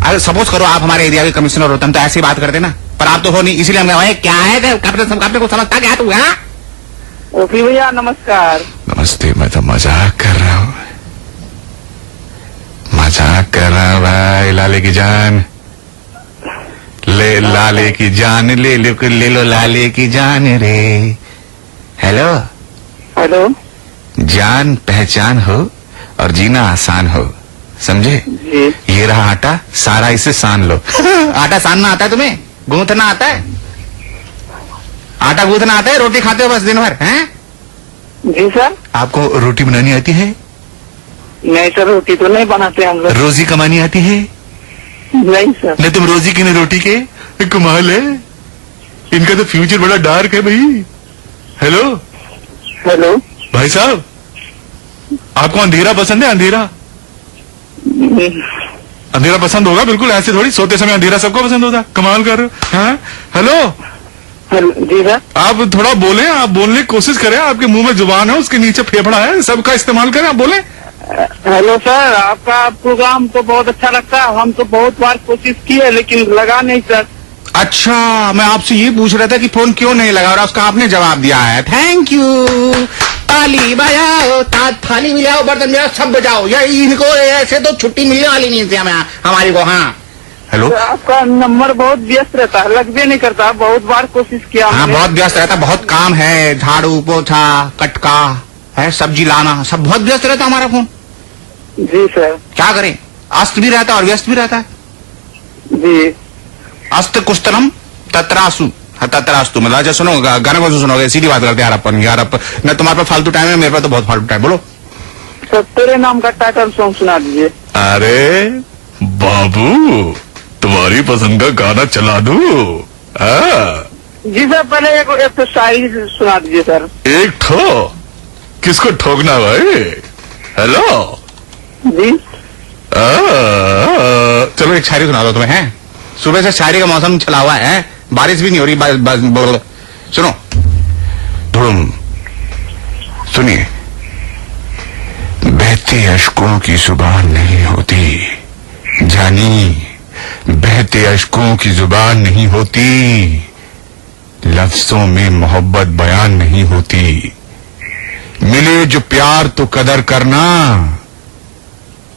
अरे सपोज करो आप हमारे एरिया के कमिश्नर होते, हम तो ऐसी बात करते ना, पर आप तो हो नहीं, इसीलिए हम कहे क्या है अपने को समझता क्या तू है? ओपी भैया नमस्कार। नमस्ते, मैं तो मजाक कर रहा हूँ, मजाक कर रहा हूँ भाई। लाले की जान ले, लाले की जान ले लो लाले की जान रे। हेलो हेलो, जान पहचान हो और जीना आसान हो, समझे? जी ये रहा आटा, सारा इसे सान लो। आटा सानना आता है तुम्हें? गूंथना आता है? आटा गूंथना आता है? रोटी खाते हो बस दिन भर हैं? जी सर। आपको रोटी बनानी आती है? नहीं सर, रोटी तो नहीं बनाते हम लोग। रोजी कमानी आती है? नहीं सर। नहीं, तुम रोजी की नहीं रोटी के। कमाल है, इनका तो फ्यूचर बड़ा डार्क है भाई। हेलो हेलो भाई साहब, आपको अंधेरा पसंद है? अंधेरा अंधेरा पसंद होगा, बिल्कुल ऐसे थोड़ी सोते समय अंधेरा सबको पसंद होता। कमाल कर रहे हो। हाँ हेलो, जी सर। आप थोड़ा बोलें, आप बोलने की कोशिश करें, आपके मुंह में जुबान है, उसके नीचे फेफड़ा है, सबका इस्तेमाल करें, आप बोलें। हेलो सर, आपका प्रोग्राम तो बहुत अच्छा लगता है, हम तो बहुत बार कोशिश की है लेकिन लगा नहीं सर। अच्छा, मैं आपसे ये पूछ रहा था कि फोन क्यों नहीं लगा, और उसका आपने जवाब दिया है। Thank you. ताली बजाओ, थाली मिलाओ, बर्तन मिलाओ, सब बजाओ। ये इनको ऐसे तो छुट्टी मिलने वाली नहीं थी हमें, हमारी को। हाँ हेलो, आपका नंबर बहुत व्यस्त रहता है, लग भी नहीं करता, बहुत बार कोशिश किया। हाँ बहुत व्यस्त रहता, बहुत काम है, झाड़ू पोछा कटका है, सब्जी लाना, सब बहुत व्यस्त रहता हमारा फोन। जी सर। क्या करें, अस्त भी रहता है और व्यस्त भी रहता है। जी। अस्त कुस्तलम तत्रासु, तरास्तु मतलब अच्छा सुनो गाना कौन सा सुनोगे? सीधी बात करते हैं यार अपन न तुम्हारे पास फालतू टाइम है, मेरे पास तो बहुत फालतू टाइम। बोलो सर तेरे नाम का टाइटल सॉन्ग सुना दीजिए। अरे बाबू तुम्हारी पसंद का गाना चला दूं? जी सर पहले एक तो शायरी सुना दीजिए सर। एक ठो किसको ठोकना भाई? हेलो जी चलो एक शायरी सुना दो तुम्हें। हैं सुबह से शायरी का मौसम चला हुआ है, बारिश भी नहीं हो रही। सुनो तुम सुनिए। बहते अश्कों की जुबान नहीं होती जानी, बहते अश्कों की जुबान नहीं होती, लफ्जों में मोहब्बत बयान नहीं होती, मिले जो प्यार तो कदर करना,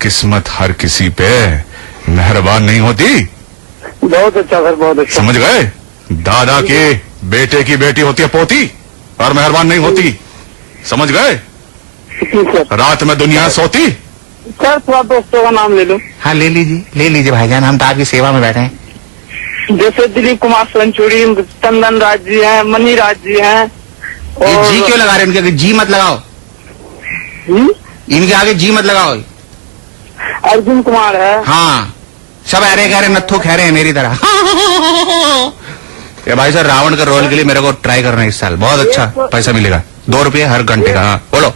किस्मत हर किसी पे मेहरबान नहीं होती। बहुत अच्छा सर, बहुत अच्छा। समझ गए? दादा के बेटे की बेटी होती है पोती और मेहरबान नहीं होती। समझ गए? रात में दुनिया सोती। सर थोड़ा दोस्तों का नाम ले लो। हाँ ले लीजिए भाईजान, हम तो आपकी सेवा में बैठे हैं। जैसे दिलीप कुमार सेंचुरी, चंदन राज जी हैं, मनी राज जी हैं। ये जी क्यों लगा रहे हैं? इनके आगे जी मत लगाओ। इनके आगे जी मत लगाओ। अर्जुन कुमार है। हाँ सब अरे गहरे नत्थु खहरे हैं मेरी तरह। ये भाई साहब रावण का रोल के लिए मेरे को ट्राई करना है इस साल, बहुत अच्छा पैसा मिलेगा, 2 रुपये हर घंटे का। हाँ बोलो।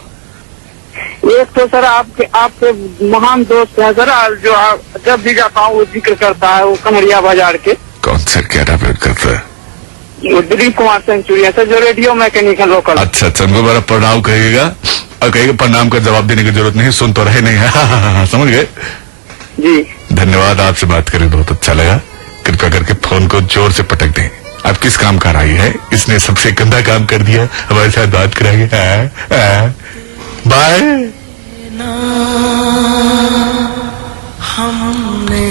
एक तो सर आपके महान दोस्त है सर, जो जब भी जाता हूँ वो जिक्र करता है, वो कन्हैया बाजार के। कौन सर क्या डेवलप करता है? वो दिलीप कुमार सेंचुरी है सर, जो रेडियो मैकेनिकल लोकल। अच्छा उनको मेरा प्रणाम कहिएगा और कहिएगा प्रणाम का जवाब देने की जरूरत नहीं, सुन तो रहे नहीं। समझ गए जी? धन्यवाद, आपसे बात करके बहुत अच्छा लगा। कृपया करके फोन को जोर से पटक दें। आप किस काम का आई है? इसने सबसे गंदा काम कर दिया, हमारे साथ बात कराइए। बाय।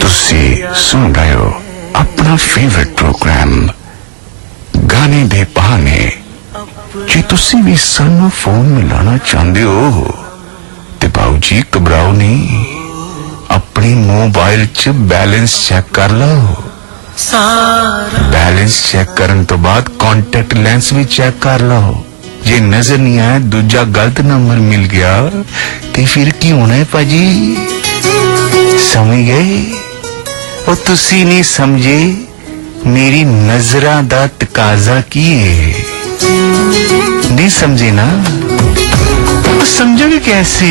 तुसी सुन रहे हो अपना फेवरेट प्रोग्राम गाने दे बहाने। जे तुसी भी सानू फोन मिलाना चाहते हो ते बाबू जी घबराओ नहीं, अपनी मोबाइल च बैलेंस चेक कर लो। बैलेंस चेक करने तो बाद कॉन्टेक्ट लेंस भी चेक कर लो। जे नजर नहीं आया दूजा गलत नंबर मिल गया तो फिर की होना है पाजी? समझ गए? और तुसी नहीं समझे मेरी नजरा दा तकाजा की है, नहीं समझे ना? तो समझोगे कैसे?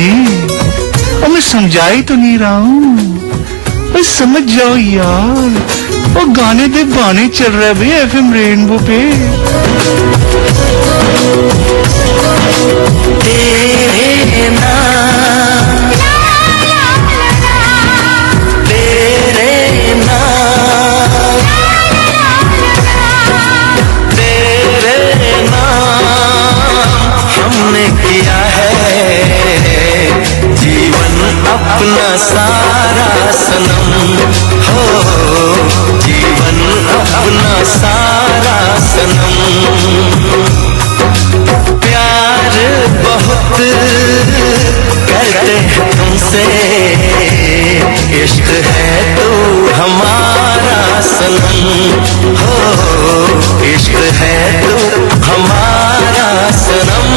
और मैं समझा ही तो नहीं रहा हूँ, समझ जाओ यार। वो गाने दे बाने चल रहा है भाई एफएम रेनबो पे। तेरे नाम तेरे नाम तेरे नाम हमने किया है जीवन अपना सारा सनम हो, जीवन अपना सारा सनम। प्यार बहुत करते हैं तुमसे, इश्क है तो हमारा सनम हो, इश्क है तो हमारा सनम।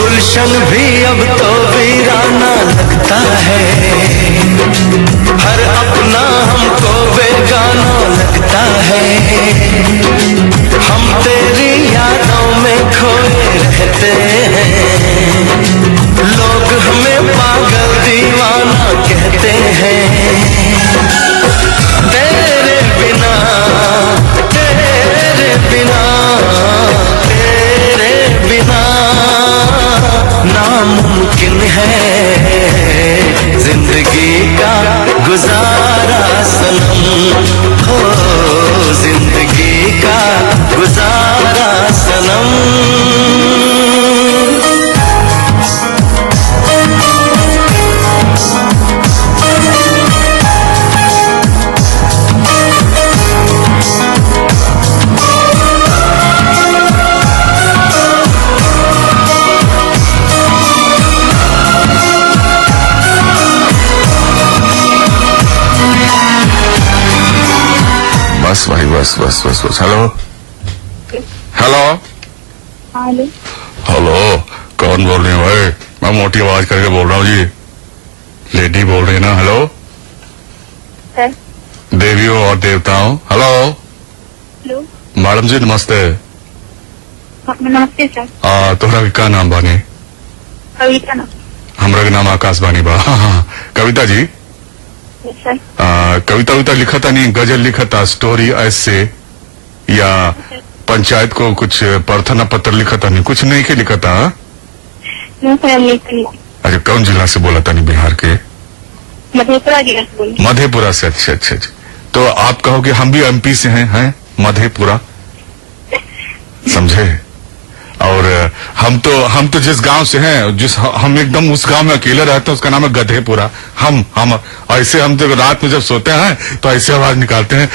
गुलशन भी अब तो वीराना लगता है, हर अपना हमको बेगाना लगता है। देते हैं, लोग हमें पागल दीवाना कहते हैं। तेरे बिना, तेरे बिना, तेरे बिना नामुमकिन है जिंदगी का गुजारा सनम, हो जिंदगी का गुजारा सनम। बस भाई, बस बस बस बस। हेलो हेलो हेलो, हेलो, कौन बोल रहे हैं भाई? मैं मोटी आवाज करके बोल रहा हूँ जी। लेडी बोल रही है ना? Hello, sir. देवियों और देवताओं, हेलो हेलो, मैडम जी, नमस्ते। नमस्ते सर। तोहरा का नाम बानी? कविता ना। हमरा के नाम आकाश बानी बा। कविता जी, सर। कविता उविता लिखता नहीं, गजल लिखता, स्टोरी ऐसे, या पंचायत को कुछ प्रार्थना पत्र लिखता नहीं, कुछ नहीं के लिखता? अच्छा, कौन जिला से बोला था? नहीं, बिहार के मधेपुरा जिला से बोल। मधेपुरा से? अच्छा अच्छा अच्छा। तो आप कहोगे हम भी एमपी से हैं मधेपुरा, समझे? और हम तो जिस गांव से हैं, जिस हम एकदम उस गांव में अकेले रहते हैं, उसका नाम है गधेपुरा। हम ऐसे, हम तो रात में जब सोते हैं तो ऐसे आवाज निकालते हैं।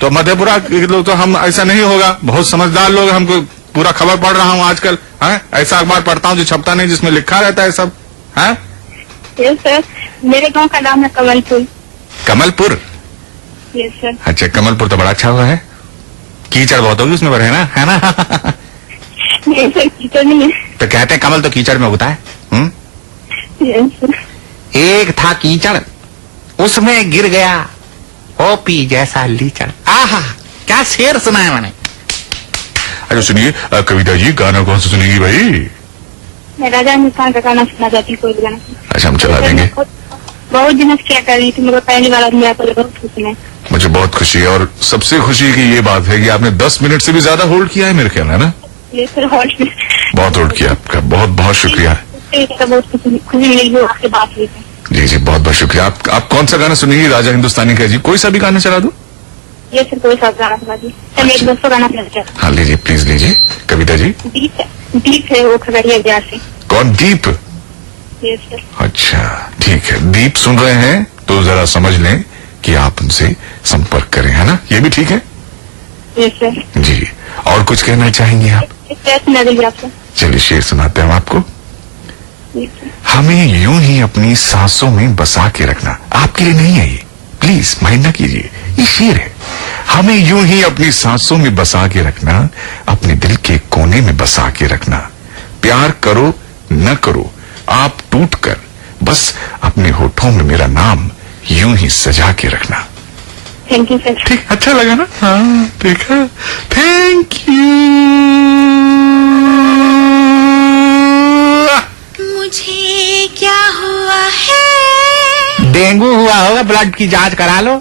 तो मधेपुरा के लोग, तो हम ऐसा नहीं होगा, बहुत समझदार लोग, हमको पूरा खबर पढ़ रहा हूँ आजकल। है ऐसा अखबार पढ़ता हूँ जो छपता नहीं, जिसमें लिखा रहता है सब। है सर, मेरे गांव का नाम है कमलपुर। कमलपुर? Yes sir. अच्छा, कमलपुर तो बड़ा अच्छा हुआ है। कीचड़ बहुत होगी उसमें, है ना? है ना? नहीं सर, कीचड़ नहीं है। तो कहते हैं कमल तो कीचड़ में होता है। Yes sir. एक था कीचड़, उसमें गिर गया ओपी जैसा लीचड़। आहा, क्या शेर सुना है मैंने। अच्छा सुनिए कविता जी, गाना कौन सा सुनेगी भाई? मैं राजा हिंदुस्तान का गाना सुनना चाहती हूँ, कोई भी गाना। अच्छा, हम चला देंगे। बहुत दिन से क्या कर रही थी, मेरे पहली बार आदमी आपको बहुत खुशी है। मुझे बहुत खुशी है, और सबसे खुशी की ये बात है कि आपने 10 मिनट से भी ज्यादा होल्ड किया है मेरे ख्याल, है ना? ये सर, बहुत होल्ड किया आपका, बहुत बहुत शुक्रिया। बहुत खुशी मिलेगी आपसे बात हुई। जी जी, बहुत बहुत शुक्रिया। आप कौन सा गाना सुनेंगी? राजा हिंदुस्तानी का जी, कोई सा भी गाना चला दो? ये सर, कोई सा गाना सुना दी। सर, एक दोस्तों गाना सुना चाहता हूँ। हाँ लीजिए, प्लीज लीजिए। कविता जी, दीप है वो खगड़िया बिहार से। कौन? दीप? Yes sir. अच्छा ठीक है, दीप सुन रहे हैं तो जरा समझ लें कि आप उनसे संपर्क करें, है ना? ये भी ठीक है? Yes sir. जी, और कुछ कहना चाहेंगे आप? सुना देंगे आपको। चलिए शेर सुनाते हैं हम आपको। Yes sir. हमें यूं ही अपनी सांसों में बसा के रखना। आपके लिए नहीं है ये, प्लीज माइंड ना कीजिए, ये शेर है। हमें यूं ही अपनी सांसों में बसा के रखना, अपने दिल के कोने में बसा के रखना। प्यार करो न करो, आप टूट कर बस अपने होठों में मेरा नाम यूं ही सजा के रखना। Thank you sir. ठीक, अच्छा लगा ना? हाँ ठीक है, थैंक यू। मुझे क्या हुआ है? डेंगू हुआ होगा, ब्लड की जांच करा लो।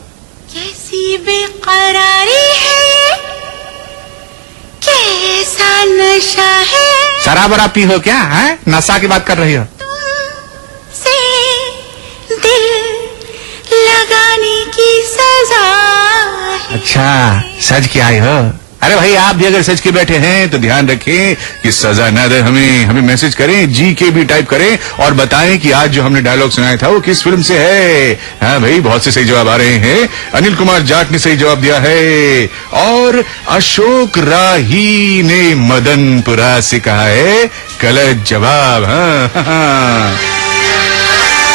कैसी बेकरारी है, कैसा नशा है। शराब वराब पी हो क्या? है नशा की बात कर रही हो? से दिल लगाने की सजा है। अच्छा, सज के आई हो? अरे भाई, आप भी अगर सच के बैठे हैं तो ध्यान रखें कि सजा न दे। हमें मैसेज करें, जी के भी टाइप करें और बताएं कि आज जो हमने डायलॉग सुनाया था वो किस फिल्म से है। हाँ भाई, बहुत से सही जवाब आ रहे हैं। अनिल कुमार जाट ने सही जवाब दिया है, और अशोक राही ने मदनपुरा से कहा है गलत जवाब। हाँ।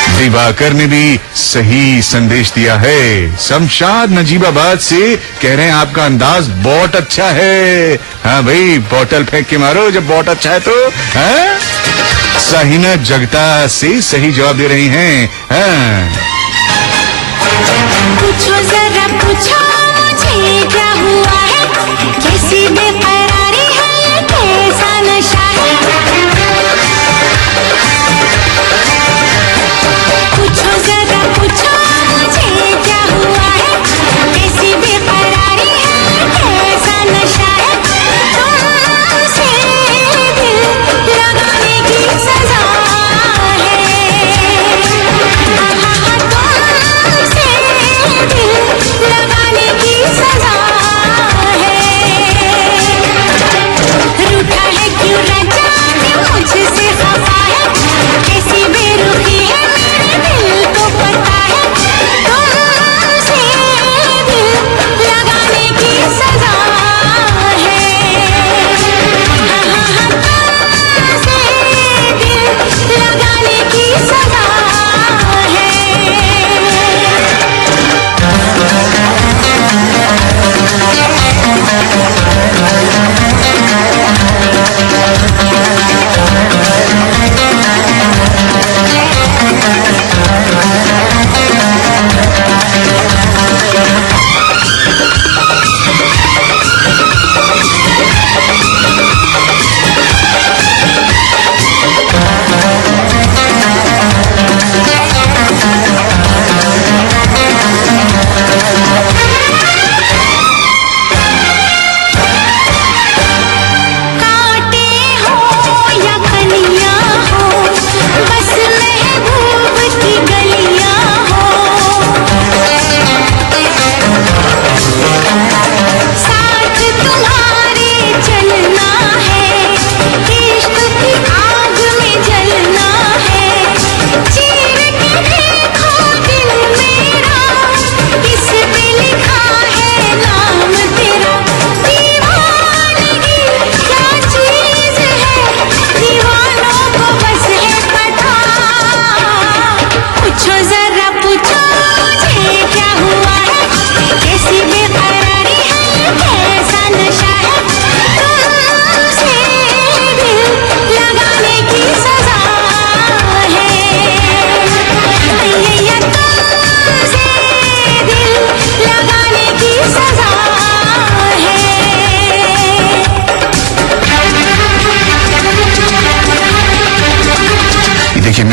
दिवाकर ने भी सही संदेश दिया है। शमशाद नजीबाबाद से कह रहे हैं आपका अंदाज बहुत अच्छा है। हाँ भाई, बोतल फेंक के मारो जब बहुत अच्छा है तो। हाँ? साहिना जगता से सही जवाब दे रही हैं। हाँ। पूछो जरा पूछो मुझे क्या हुआ है,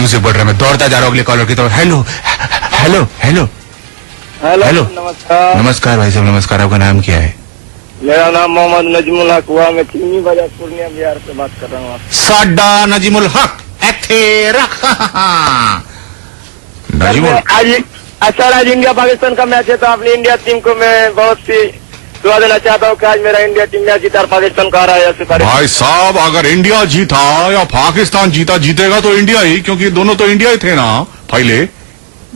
म्यूजिक बढ़ रहा है, मैं दौड़ता जा रहा हूँ अगले कॉलर की तरफ। हेलो हेलो हेलो हेलो, नमस्कार। नमस्कार भाई साहब, नमस्कार। आपका नाम क्या है? मेरा नाम मोहम्मद नजमुल हक हुआ, मैं चिन्नी बाजार पूर्णिया बिहार से बात कर रहा हूँ। साडा नजीमुल हक एथे रख। नजीमुल, आज इंडिया पाकिस्तान का मैच है, तो अपनी इंडिया टीम को मैं बहुत सी दुआ देना चाहता हूँ कि आज मेरा इंडिया टीम मैच जीता और पाकिस्तान को हराया। भाई साहब, अगर इंडिया जीता या पाकिस्तान जीतेगा तो इंडिया ही, क्योंकि दोनों तो इंडिया ही थे ना पहले।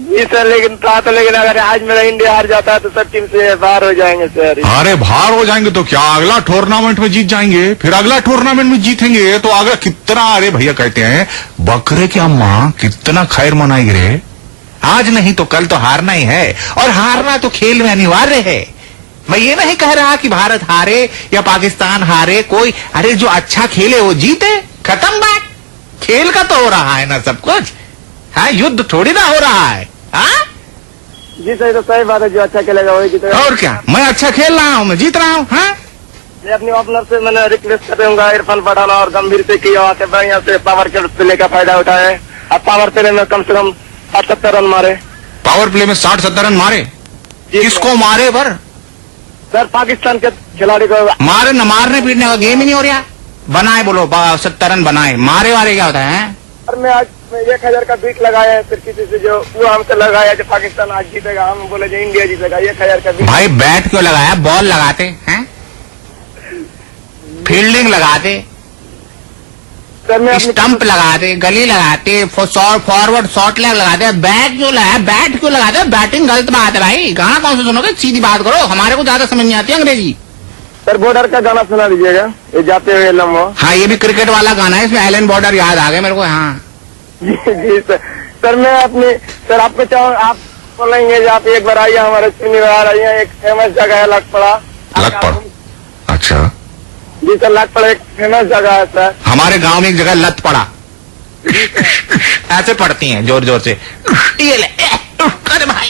जी सर, लेकिन अगर आज मेरा इंडिया हार जाता है तो सब टीम से बाहर हो जाएंगे सर। अरे बाहर हो जाएंगे तो क्या, अगला टूर्नामेंट में जीत जाएंगे, फिर अगला टूर्नामेंट में जीतेंगे तो अगला कितना। अरे भैया कहते हैं बकरे की अम्मा कितना खैर मनाएगी रे। आज नहीं तो कल तो हारना ही है, और हारना तो खेल में अनिवार्य है। मैं ये नहीं कह रहा कि भारत हारे या पाकिस्तान हारे, कोई, अरे जो अच्छा खेले वो जीते, खत्म बात। खेल का तो हो रहा है ना सब कुछ, हाँ, युद्ध थोड़ी ना हो रहा है। हाँ जी सर, तो सही बात है, जो अच्छा खेलेगा वही जीतेगा। और क्या, मैं अच्छा खेल रहा हूँ, मैं जीत रहा हूँ। हाँ, मैं अपने ओपनर से मैंने रिक्वेस्ट कर दूंगा इरफान पठान और गंभीर से कि वहाँ से बढ़िया से पावर प्ले का फायदा उठाए। अब पावर प्ले में कम से कम 60-70 रन मारे। पावर प्ले में 60-70 रन मारे? किसको मारे? पर सर पाकिस्तान के खिलाड़ी को मारे न, मारने पीटने का गेम ही नहीं हो रहा। बनाए बोलो 70 रन बनाए, मारे वारे क्या होता है? सर मैं आज 1000 का बीट लगाया है, फिर किसी से जो वो हमसे लगाया जो पाकिस्तान आज जीतेगा, हम बोले जो इंडिया जीतेगा। 1000 का बीट। भाई बैट क्यों लगाया? बॉल लगाते हैं, फील्डिंग लगाते, सर मैं स्टंप लगाते, गली लगाते, फॉरवर्ड शॉर्ट लेग लगाते। बैट क्यों लगाया? बैट क्यों लगाते? बैटिंग गलत बात है भाई, गाना कौन सा सुनोगे? सीधी बात करो, हमारे को ज्यादा समझ नहीं आती अंग्रेजी। सर बॉर्डर का गाना सुना दीजिएगा, ये जाते हुए लम्बो। हाँ, ये भी क्रिकेट वाला गाना है, इसमें एलन बॉर्डर याद आ गए मेरे को। हाँ जी जी सर। सर मैं अपनी, सर आपको चाहूँ, आप बोलेंगे आप एक बार आइए हमारे चुनी बाहर आइए। एक फेमस जगह है लखपड़ा। लखपड़? अच्छा जी सर, लखपड़ा एक फेमस जगह है सर। हमारे गांव में एक जगह लत पड़ा, ऐसे पड़ती हैं जोर जोर से, ये ले, अरे भाई।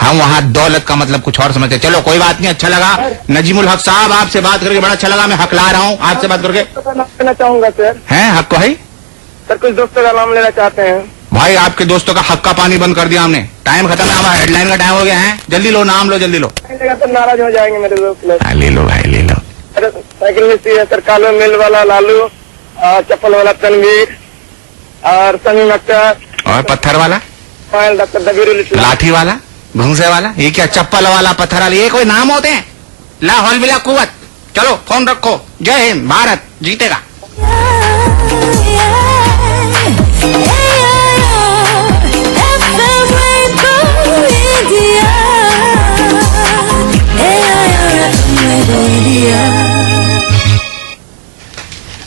हम वहाँ दौलत का मतलब कुछ और समझते। चलो कोई बात नहीं, अच्छा लगा नजीमुल हक साहब, आपसे बात करके बड़ा अच्छा लगा। मैं हक ला रहा हूँ आपसे बात करके। नाम लेना चाहूंगा सर। हैं हक को है सर, कुछ दोस्तों का नाम लेना चाहते हैं। भाई, आपके दोस्तों का हक का पानी बंद कर दिया हमने। टाइम खत्म है, हमारा हेडलाइन का टाइम हो गया है। जल्दी लो, नाम लो, जल्दी लो। तो नाराज हो जाएंगे मेरे दोस्त लोग। ले लो भाई, ले लो। साइकिल मिस्त्री है सर, कालो मिल वाला लालू, चप्पल वाला तनवीर, और समीम अख्तर, और पत्थर वाला डॉक्टर दबीरुल इस्लाम, लाठी वाला, भूसे वाला। ये क्या चप्पल वाला, पत्थर वाला, ये कोई नाम होते हैं? ला हौल बिला कुव्वत। चलो फोन रखो। जय हिंद, भारत जीतेगा।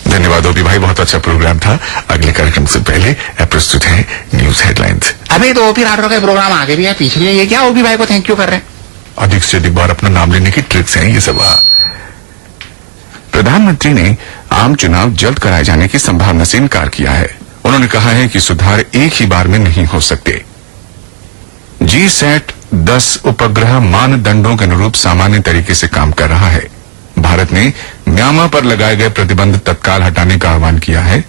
धन्यवाद ओपी भाई, बहुत अच्छा प्रोग्राम था। अगले कार्यक्रम से पहले प्रस्तुत है न्यूज हेडलाइंस। अभी तो ओपी राठौर का प्रोग्राम आगे भी है, पीछे भी है। ये क्या ओपी भाई को थैंक यू कर रहे हैं? अधिक से अधिक बार अपना नाम लेने की ट्रिक्स हैं ये सब। प्रधानमंत्री ने आम चुनाव जल्द कराए जाने की संभावना से इनकार किया है। उन्होंने कहा है कि सुधार एक ही बार में नहीं हो सकते। जीसैट 10 उपग्रह मानदंडों के अनुरूप सामान्य तरीके से काम कर रहा है। भारत ने म्यांमार पर लगाए गए प्रतिबंध तत्काल हटाने का आह्वान किया है।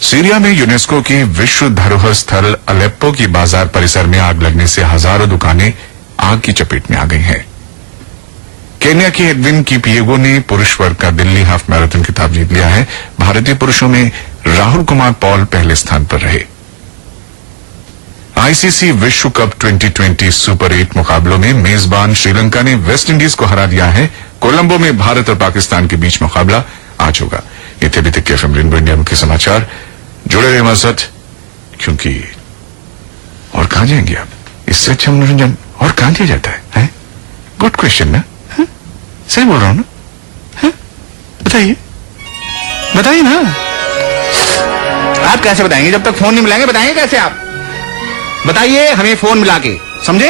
सीरिया में यूनेस्को की विश्व धरोहर स्थल अलेप्पो की बाजार परिसर में आग लगने से हजारों दुकानें आग की चपेट में आ गई हैं। केन्या की एडविन किपिएगो ने पुरुष वर्ग का दिल्ली हाफ मैराथन खिताब जीत लिया है। भारतीय पुरुषों में राहुल कुमार पॉल पहले स्थान पर रहे। आईसीसी विश्व कप 2020 सुपर 8 मुकाबलों में मेजबान श्रीलंका ने वेस्ट इंडीज को हरा दिया है। कोलंबो में भारत और पाकिस्तान के बीच मुकाबला आज होगा। ये थे अभी तक के एफएम रेनबो इंडिया के समाचार। जुड़े रहे हमारे साथ, क्योंकि और कहां जाएंगे आप? इससे अच्छा मनोरंजन और कहां दिया जाता है? गुड क्वेश्चन ना? सही बोल रहा हूं ना? बताइए, बताइए ना। आप कैसे बताएंगे जब तक फोन नहीं मिलाएंगे? बताएंगे कैसे आप? बताइए हमें फोन मिला के, समझे?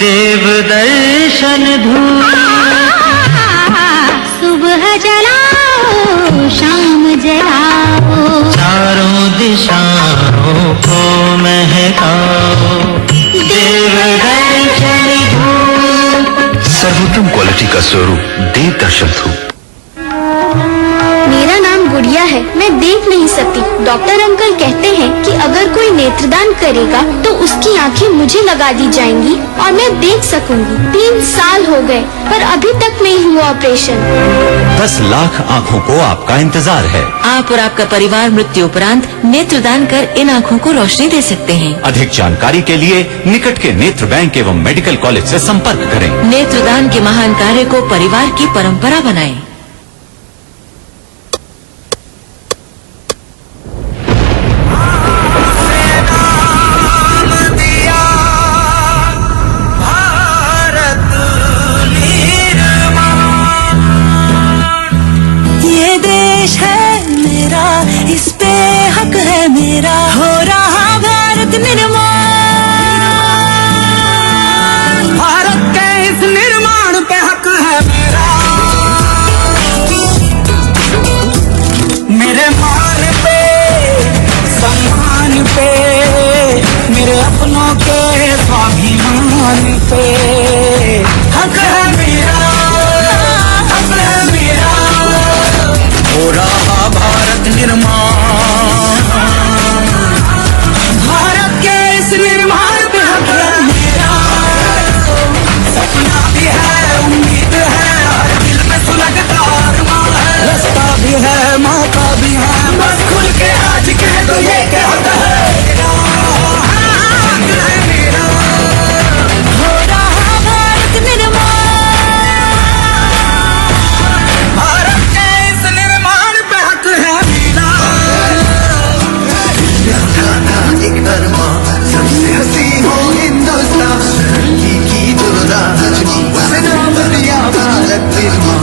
देव दर्शन धूप सुबह जलाओ शाम जलाओ। स्वरूप देव दर्शन स्वरूप। मेरा नाम गुड़िया है, मैं देख नहीं सकती। डॉक्टर अंकल कहते हैं कि अगर कोई नेत्रदान करेगा तो उसकी आंखें मुझे लगा दी जाएंगी और मैं देख सकूंगी। 3 साल हो गए पर अभी तक नहीं हुआ ऑपरेशन। 10 लाख आँखों को आपका इंतजार है। आप और आपका परिवार मृत्यु उपरांत नेत्रदान कर इन आँखों को रोशनी दे सकते हैं। अधिक जानकारी के लिए निकट के नेत्र बैंक एवं मेडिकल कॉलेज से संपर्क करें। नेत्रदान के महान कार्य को परिवार की परंपरा बनाएं। इस पे हक है मेरा, हो रहा भारत निर्माण। भारत के इस निर्माण पे हक है मेरा, मेरे मान पे सम्मान पे, मेरे अपनों के स्वाभिमान पे हक है मेरा, हक है मेरा। हो रहा भारत निर्माण, भारत के इस निर्माण पे हक है मेरा। सपना भी है, उम्मीद है, हर दिल में सुलगता अरमान है। रास्ता भी है, मौका भी है, बस खुल के आज कह दो ये क्या होता है मेरा, हक है मेरा। हो रहा भारत निर्माण, भारत के इस निर्माण पे हक है मेरा। एक अरमान सबसे हसी हो हिंदुस्तान की दुर्गा से नाम दिया भारत निर्माण।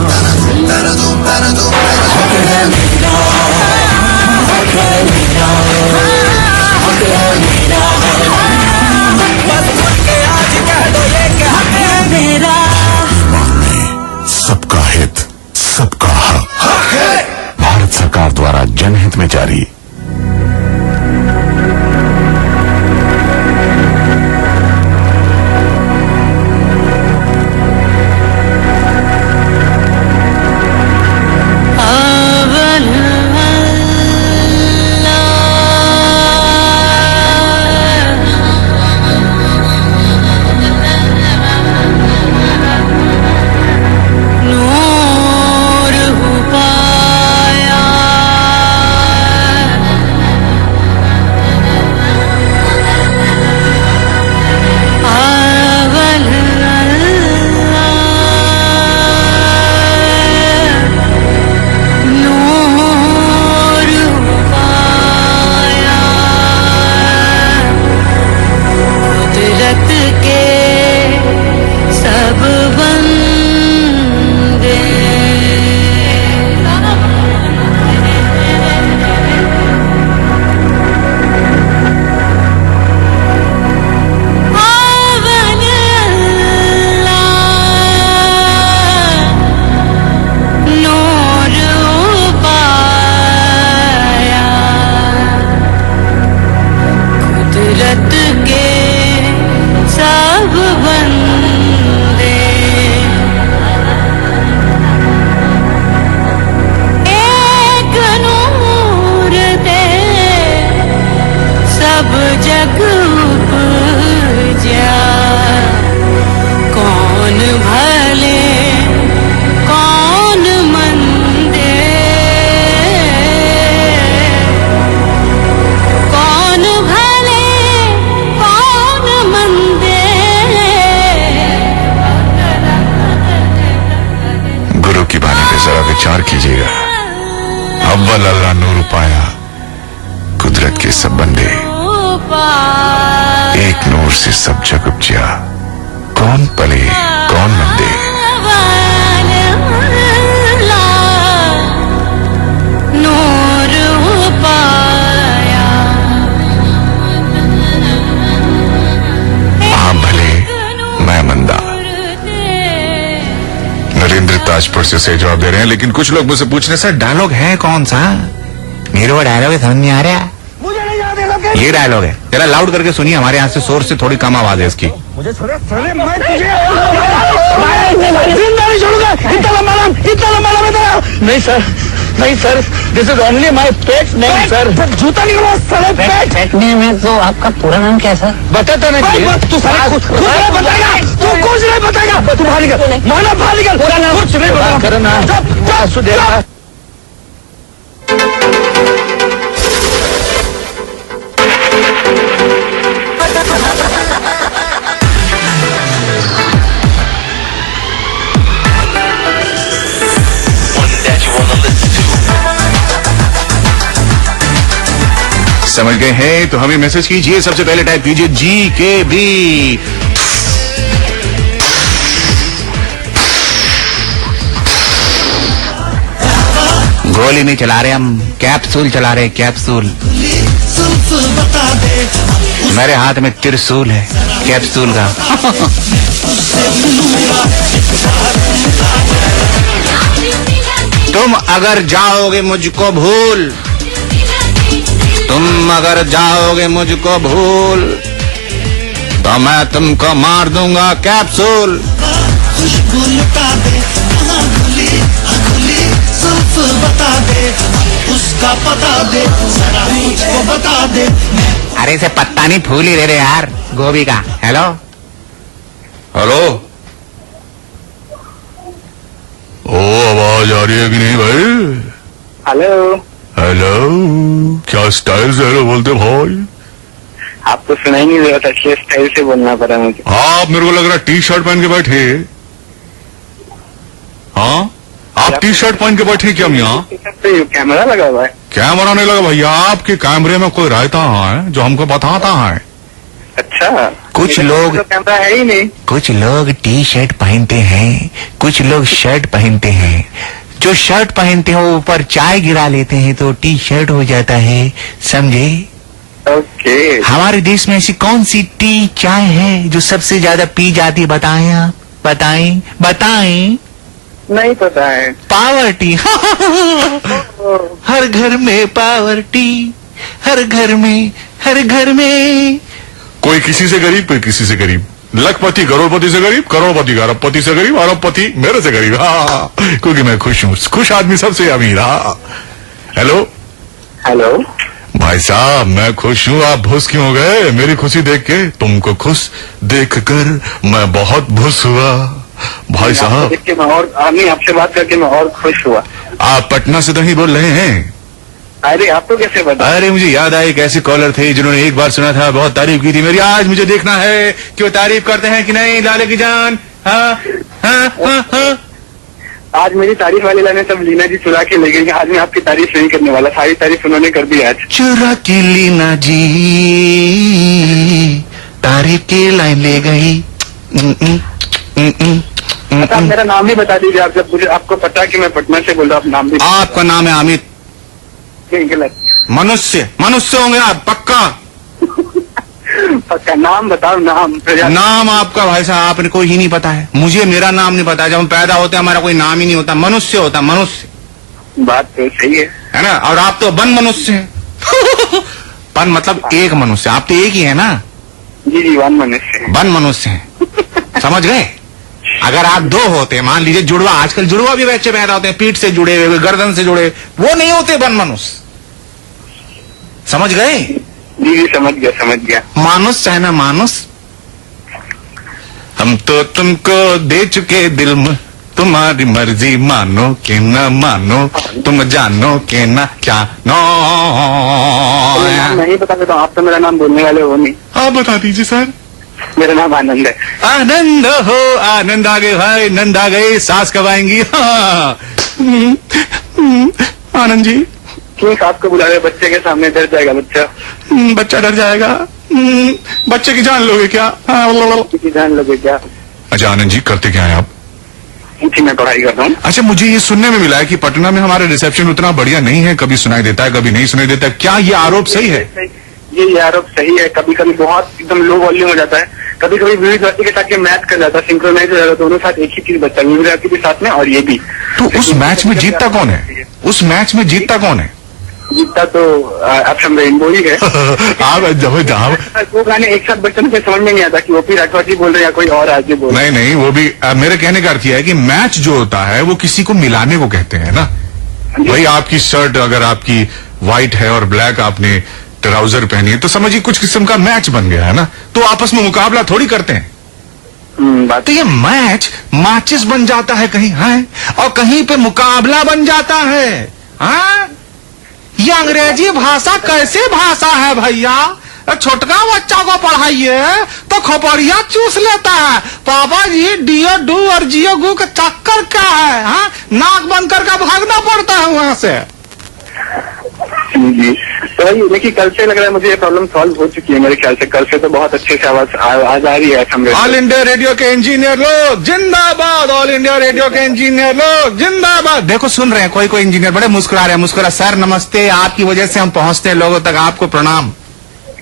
हक है मेरा, हक है मेरा, हक है मेरा। बस खुल के आज कह दो ये क्या हक है मेरा। सबका हित, सबका हक। भारत सरकार द्वारा जनहित में जारी। विचार कीजिएगा। अव्वल अल्लाह नूर पाया, कुदरत के सब बंदे, एक नूर से सब जग उपजा, कौन पले कौन मंदे। आप भले मैं मंदा। नरेंद्र ताजपुर से जवाब दे रहे हैं, लेकिन कुछ लोग मुझसे पूछ रहे हैं, सर डायलॉग है कौन सा? मेरे वो डायलॉग समझ नहीं आ रहा। ये डायलॉग है, जरा लाउड करके सुनिए, हमारे यहाँ से शोर से थोड़ी कम आवाज है इसकी। मुझे जिंदा नहीं छोड़ूंगा, इतना लंबा नाम है तेरा। नहीं सर, नहीं sir, this is only my pet name sir. जूता निकलो साले पेट। पेट नेम है तो आपका पूरा नाम क्या है सर? बताता नहीं। तू साला कुछ नहीं बताएगा, तू कुछ नहीं बताएगा। तू बाहर निकल, माना बाहर निकल। पूरा नाम कुछ नहीं बताएगा। करना सुधेरा। समझ गए हैं तो हमें मैसेज कीजिए। सबसे पहले टाइप कीजिए GKB। गोली नहीं चला रहे हम, कैप्सूल चला रहे, कैप्सूल। मेरे हाथ में त्रिशूल है कैप्सूल का। तुम अगर जाओगे मुझको भूल, तुम अगर जाओगे मुझको भूल, तो मैं तुमको मार दूंगा कैप्सूल। खुशबू लुटा दे, बता दे, उसका पता दे, जरा मुझको बता दे। अरे इसे पत्ता नहीं, फूल ही दे रहे यार, गोभी का। हेलो हेलो, ओ आवाज आ रही है कि नहीं भाई? हेलो, हेलो, क्या स्टाइल से हेलो बोलते भाई? आपको सुनाई नहीं दे रहा था, इसलिए स्टाइल से बोलना पड़ा मुझे। आप मेरे को लग रहा टी शर्ट पहन के बैठे। हाँ, आप टी शर्ट पहन के बैठे क्या यहाँ? तो कैमरा लगा हुआ है। कैमरा नहीं लगा भैया, आपके कैमरे में कोई रहता है जो हमको बताता है। अच्छा, कुछ लोग तो कैमरा है ही नहीं। कुछ लोग टी शर्ट पहनते हैं, कुछ लोग शर्ट पहनते हैं। जो शर्ट पहनते हैं वो ऊपर चाय गिरा लेते हैं तो टी शर्ट हो जाता है, समझे? ओके। हमारे देश में ऐसी कौन सी टी चाय है जो सबसे ज्यादा पी जाती है? बताएं आप, बताएं बताएं। नहीं पता है। Power T. हर घर में पावर टी, हर घर में, हर घर में। कोई किसी से गरीब, कोई किसी से गरीब। लखपति करोड़पति से गरीब, करोड़पति अरबपति से गरीब, अरबपति मेरे से गरीब। हाँ, क्योंकि मैं खुश हूँ, खुश आदमी सबसे अमीर। हाँ, हेलो हेलो भाई साहब, मैं खुश हूँ, आप भुस क्यों हो गए? मेरी खुशी देख के, तुमको खुश देख कर मैं बहुत भुस हुआ भाई साहब। देख के मैं और आपसे बात करके मैं और खुश हुआ। आप पटना से तो नहीं बोल रहे हैं? अरे आपको कैसे पता? अरे मुझे याद आया, एक ऐसे कॉलर थे जिन्होंने एक बार सुना था, बहुत तारीफ की थी मेरी। आज मुझे देखना है कि वो तारीफ करते हैं कि नहीं, लाले की जान। हाँ हाँ हाँ हाँ। आज मेरी तारीफ वाले लाने सब लीना जी चुरा के ले गई। आज मैं आपकी तारीफ नहीं करने वाला, सारी तारीफ उन्होंने कर दी आज। चुरा के लीना जी तारीफ की लाइन ले गई। अच्छा, मेरा नाम भी बता दीजिए आप, जब मुझे आपको पता कि मैं पटना से बोल रहा हूँ। आप नाम भी। आपका नाम है अमित। गलत। मनुष्य, मनुष्य होंगे आप पक्का। पक्का नाम बताओ, नाम। नाम आपका भाई साहब आपने कोई ही नहीं पता है। मुझे मेरा नाम नहीं पता। जब हम पैदा होते हैं हमारा कोई नाम ही नहीं होता, मनुष्य होता, मनुष्य। बात तो सही है ना? और आप तो वन मनुष्य हैं। वन मतलब एक मनुष्य, आप तो एक ही है ना? जी, वन मनुष्य है। वन मनुष्य है, समझ गए? अगर आप दो होते, मान लीजिए जुड़वा, आजकल जुड़वा भी बच्चे पैदा होते हैं, पीठ से जुड़े हुए, गर्दन से जुड़े, वो नहीं होते वन मनुष्य, समझ गए? जी, समझ गया समझ गया। मानुस है ना, मानुस। हम तो तुमको दे चुके दिल में, तुम्हारी मर्जी, मानो के न मानो, तुम जानो के न जानो। नहीं बता सकता, आप तो मेरा नाम बोलने वाले हो नहीं। आप बता दीजिए सर। मेरा नाम आनंद है। आनंद हो, आनंद आ गए भाई, नंद आ गए, सास कब आएंगी? हाँ। आनंद जी क्यों सास को बुला रहे? बच्चे के सामने डर जाएगा बच्चा। बच्चा डर जाएगा? बच्चे की जान लोगे क्या? बच्चे की जान लोगे क्या? अच्छा आनंद जी, करते क्या है आप? जी, मैं पढ़ाई कर रहा हूँ। अच्छा, मुझे ये सुनने में मिला है कि पटना में हमारा रिसेप्शन उतना बढ़िया नहीं है, कभी सुनाई देता है, कभी नहीं सुनाई देता। क्या ये आरोप सही है? ये आरोप सही है। कभी कभी बहुत एकदम लो वॉल्यूम हो जाता है, कभी कभी विविध भारती के साथ मैच कर जाता है, सिंक्रोनाइज हो जाता है, दोनों साथ एक ही चीज बचता है, विविध भारती के साथ में और ये भी। तो उस मैच में जीतता कौन है? उस मैच में जीतता कौन है? जीतता तो एफएम रेनबो ही है। आप जब वो गाने एक साथ बच्चों से समझ में नहीं आता कि ओपी राठौर जी बोल रहे हैं या कोई और आदमी बोल रहे हैं। नहीं, वो भी मेरे कहने का अर्थ यह है कि मैच जो होता है वो किसी को मिलाने को कहते हैं ना। भाई आपकी शर्ट अगर आपकी व्हाइट है और ब्लैक आपने ट्राउजर पहनी है तो समझिए कुछ किस्म का मैच बन गया है ना, तो आपस में मुकाबला थोड़ी करते हैं। तो ये मैच माचिस बन जाता है कहीं है और कहीं पे मुकाबला बन जाता है। हाँ, ये अंग्रेजी भाषा कैसे भाषा है भैया? छोटका बच्चा को पढ़ाइए तो खोपड़िया चूस लेता है। पापा जी डियो डू और जियो गू का चक्कर क्या है? हाँ, नाक बंद करके भागना पड़ता है वहां से। जी, तो वही देखिए, कल से लग रहा है मुझे ये प्रॉब्लम सॉल्व हो चुकी है मेरे ख्याल से। कल से तो बहुत अच्छे से आवाज आ रही है। ऑल इंडिया रेडियो के इंजीनियर लोग जिंदाबाद, ऑल इंडिया रेडियो के इंजीनियर लोग जिंदाबाद। देखो सुन रहे हैं, कोई कोई इंजीनियर बड़े मुस्कुरा रहे हैं, मुस्कुरा। सर नमस्ते, आपकी वजह से हम पहुंचते हैं लोगों तक, आपको प्रणाम।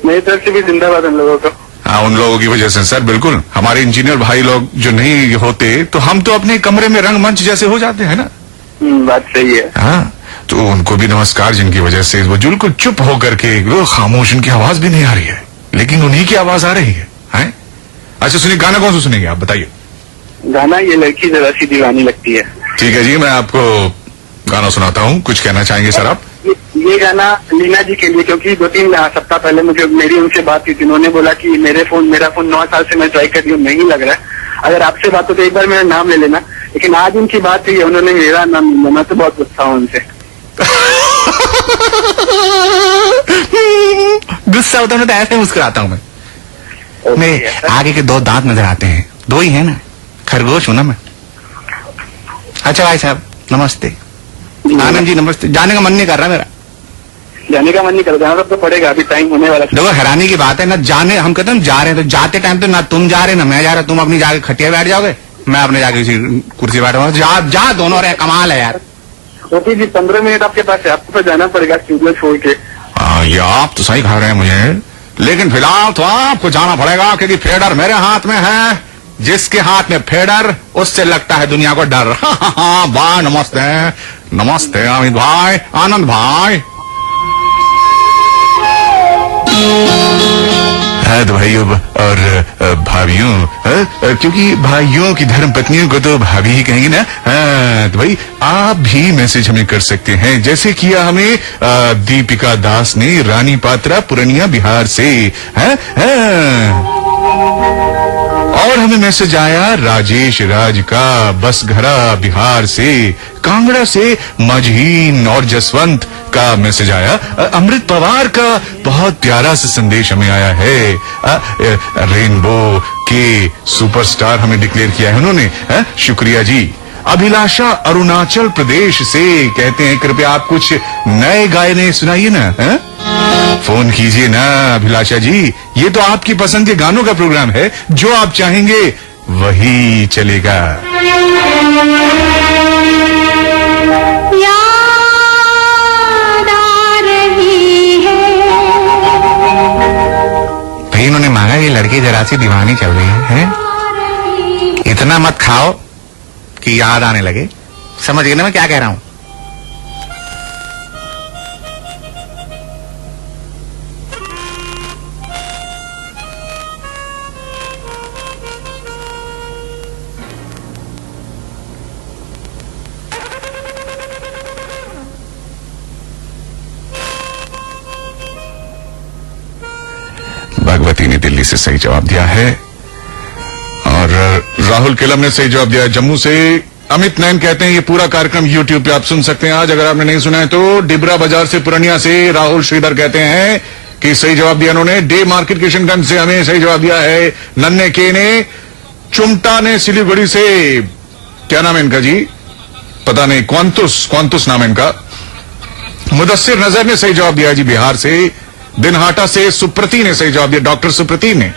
मेरी तरफ से भी जिंदाबाद उन लोगों को। हाँ, उन लोगों की वजह से सर, बिल्कुल। हमारे इंजीनियर भाई लोग जो नहीं होते तो हम तो अपने कमरे में रंगमंच जैसे हो जाते हैं ना। बात सही है। हाँ, तो उनको भी नमस्कार जिनकी वजह से वो बिल्कुल चुप होकर के वो खामोश, उनकी आवाज भी नहीं आ रही है लेकिन उन्हीं की आवाज आ रही है। हैं? अच्छा सुनिए, गाना कौन सा सुनेंगे आप बताइए? गाना ये लड़की जरा सी दीवानी लगती है। ठीक है जी, मैं आपको गाना सुनाता हूँ। कुछ कहना चाहेंगे सर आप? ये गाना लीना जी के लिए, क्योंकि 2-3 सप्ताह पहले मेरी उनसे बात हुई थी। उन्होंने बोला कि मेरा फोन 9 साल से मैं ट्राई कर रही हूँ, नहीं लग रहा है। अगर आपसे बात हो तो एक बार मेरा नाम ले लेना। लेकिन आज उनकी बात हुई है, उन्होंने मेरा नाम लिया। मैं तो बहुत गुस्सा हूँ उनसे। गुस्सा होता है तो ऐसे मुस्कुराता हूँ मैं। आगे के 2 दांत नजर आते हैं, 2 ही है ना, खरगोश हूं ना मैं। अच्छा भाई साहब नमस्ते। आनंद जी नमस्ते। जाने का मन नहीं कर रहा मेरा। जाने का मन नहीं कर रहा, जाना तो पड़ेगा, अभी टाइम होने वाला। देखो हैरानी की बात है ना, जाने हम कहते हैं जा रहे हैं तो जाते टाइम तो ना तुम जा रहे ना मैं जा रहा। तुम अपनी जाके खटिया बैठ जाओगे, मैं अपने जाके किसी कुर्सी बैठूंगा। जा दोनों रहे, कमाल है यार। ओके जी, 15 मिनट आपके पास है, आपको तो जाना पड़ेगा स्टूडियो छोड़ के। ये आप तो सही कह रहे हैं मुझे, लेकिन फिलहाल तो आपको जाना पड़ेगा क्योंकि फेडर मेरे हाथ में है। जिसके हाथ में फेडर उससे लगता है दुनिया को डर। हाँ भाई नमस्ते। नमस्ते अमित भाई, आनंद भाई। तो भाइयों और भाभियों, क्योंकि भाइयों की धर्म पत्नियों को तो भाभी ही कहेंगे ना। तो भाई आप भी मैसेज हमें कर सकते हैं, जैसे किया हमें दीपिका दास ने, रानी पात्रा पुरनिया बिहार से। और हमें मैसेज आया राजेश राज का, बसघरा बिहार से। कांगड़ा से मजहीन और जसवंत का मैसेज आया। अमृत पवार का बहुत प्यारा सा संदेश हमें आया है। रेनबो के सुपरस्टार हमें डिक्लेयर किया है उन्होंने। शुक्रिया जी। अभिलाषा अरुणाचल प्रदेश से कहते हैं कृपया आप कुछ नए गाने सुनाइए ना। फोन कीजिए ना अभिलाषा जी, ये तो आपकी पसंद के गानों का प्रोग्राम है, जो आप चाहेंगे वही चलेगा। भाई इन्होंने मांगा ये लड़की जरा सी दीवानी चल रही है? इतना मत खाओ कि याद आने लगे। समझ गए ना मैं क्या कह रहा हूं? भगवती ने दिल्ली से सही जवाब दिया है और राहुल केलम ने सही जवाब दिया है जम्मू से। अमित नैन कहते हैं ये पूरा कार्यक्रम YouTube पे आप सुन सकते हैं आज, अगर आपने नहीं सुना है तो। डिबरा बाजार से पुरनिया से राहुल श्रीधर कहते हैं कि सही जवाब दिया उन्होंने। डे मार्केट किशनगंज से हमें सही जवाब दिया है नन्हे के ने। चुमटा ने सिलीगुड़ी से, क्या नाम है इनका जी, पता नहीं, क्वांतुस नाम है इनका। मुदस्सिर नजर ने सही जवाब दिया जी बिहार से। दिनहाटा से सुप्रति ने सही जवाब दिया, डॉक्टर सुप्रति ने।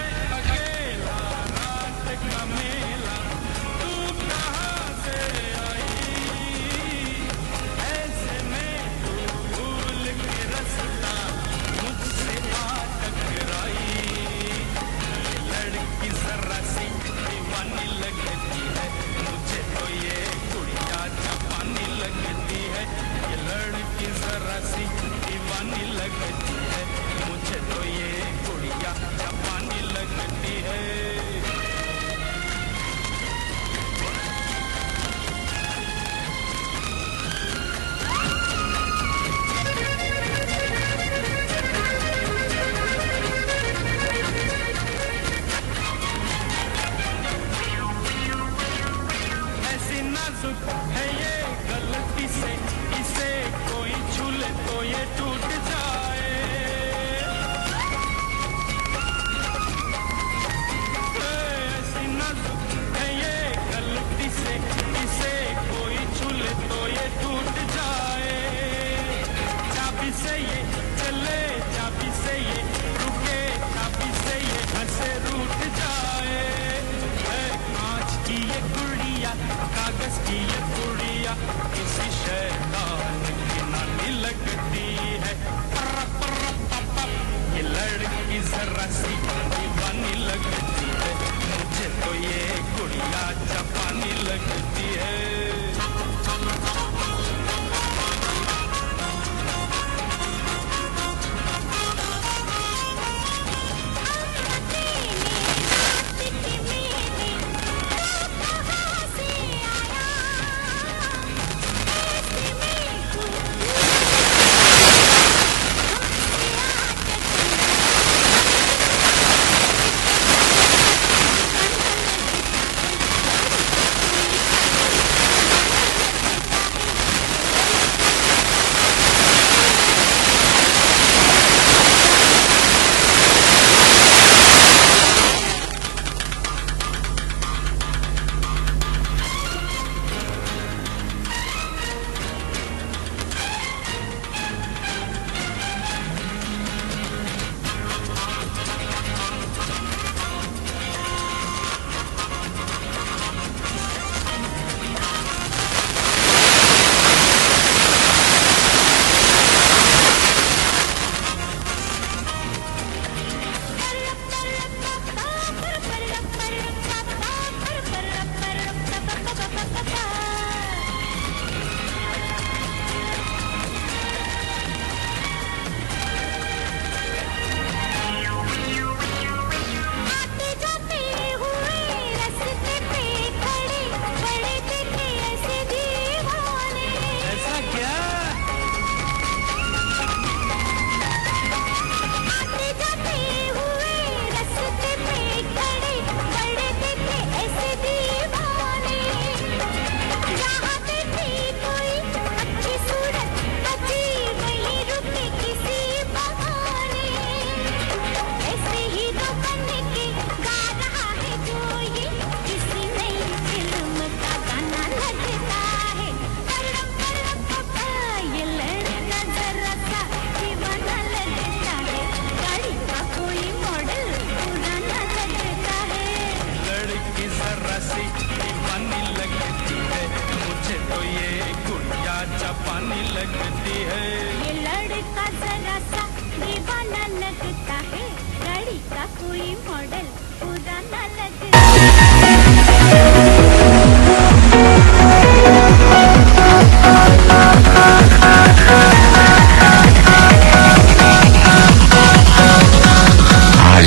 आज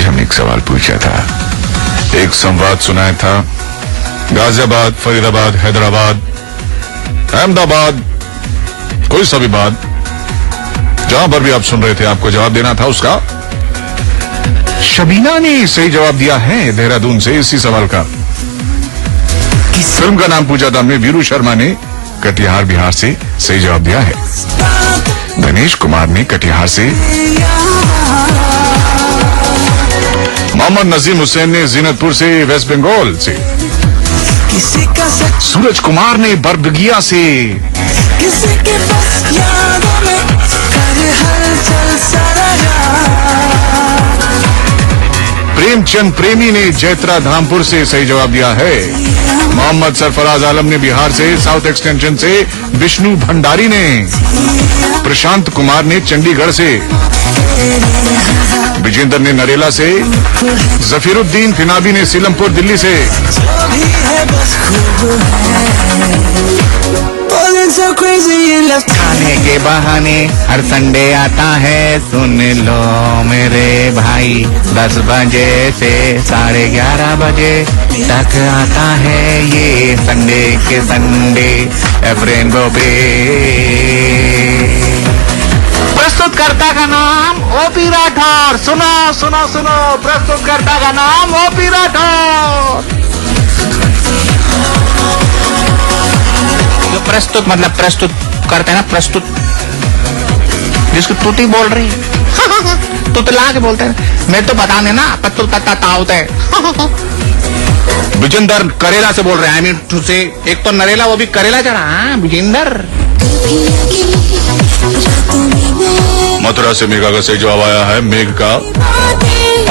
हमने एक सवाल पूछा था, एक संवाद सुनाया था। गाजियाबाद, फरीदाबाद, हैदराबाद, अहमदाबाद, कोई सा भी बात, जहां पर भी आप सुन रहे थे, आपको जवाब देना था उसका। शबीना ने सही जवाब दिया है देहरादून से इसी सवाल का। फिल्म का नाम पूछा था हमने, वीरू शर्मा ने कटिहार बिहार से सही जवाब दिया है। गणेश कुमार ने कटिहार से, मोहम्मद नजीम हुसैन ने जीनतपुर से वेस्ट बंगाल से, सूरज कुमार ने बरबगिया से, प्रेमचंद प्रेमी ने जैत्रा धामपुर से सही जवाब दिया है। मोहम्मद सरफराज आलम ने बिहार से, साउथ एक्सटेंशन से, विष्णु भंडारी ने, प्रशांत कुमार ने चंडीगढ़ से, विजेंद्र ने नरेला से, जफीरुद्दीन फिनाबी ने सीलमपुर दिल्ली से, खाने के बहाने हर संडे आता है, सुन लो मेरे भाई, 10 बजे से 11:30 बजे तक आता है ये संडे के संडे रेनबो पे। प्रस्तुतकर्ता का नाम ओपी राठौर। सुनो सुनो सुनो, प्रस्तुतकर्ता का नाम ओपी राठौर। जो प्रस्तुत मतलब प्रस्तुत करते हैं ना, प्रस्तुत, जिसको तुती बोल रही है, तुतला के बोलते हैं, मैं तो बता देना पत्तू तत्ता होता है। विजेंदर करेला से बोल रहे हैं, आई मीन से, एक तो नरेला वो भी करेला चढ़ा। हाँ विजेंदर। मथुरा से मेघा का सही जवाब आया है, मेघ का,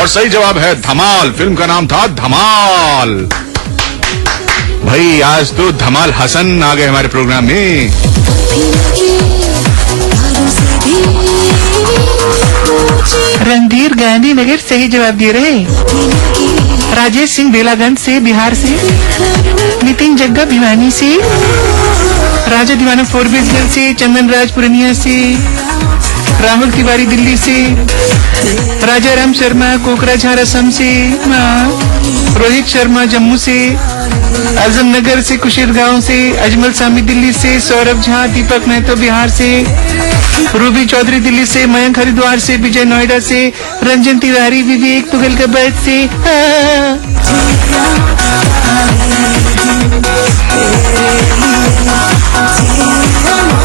और सही जवाब है धमाल। फिल्म का नाम था धमाल। भाई आज तो धमाल हसन आ गए हमारे प्रोग्राम में। रणधीर गांधी नगर सही जवाब दे रहे। राजेश सिंह बेलागंज से बिहार से, नितिन जग्गा भिवानी से, राजा दीवाना फोरबिसगंज से, चंदन राज पूर्णिया से, राहुल तिवारी दिल्ली से, राजा राम शर्मा कोकराझार असम से, रोहित शर्मा जम्मू से, आजम नगर से, कुशीर गांव से, अजमल सामी दिल्ली से, सौरभ झा, दीपक महतो बिहार से, रूबी चौधरी दिल्ली से, मयंक हरिद्वार से, विजय नोएडा से, रंजन तिवारी विवेक तुगलकाबाद से।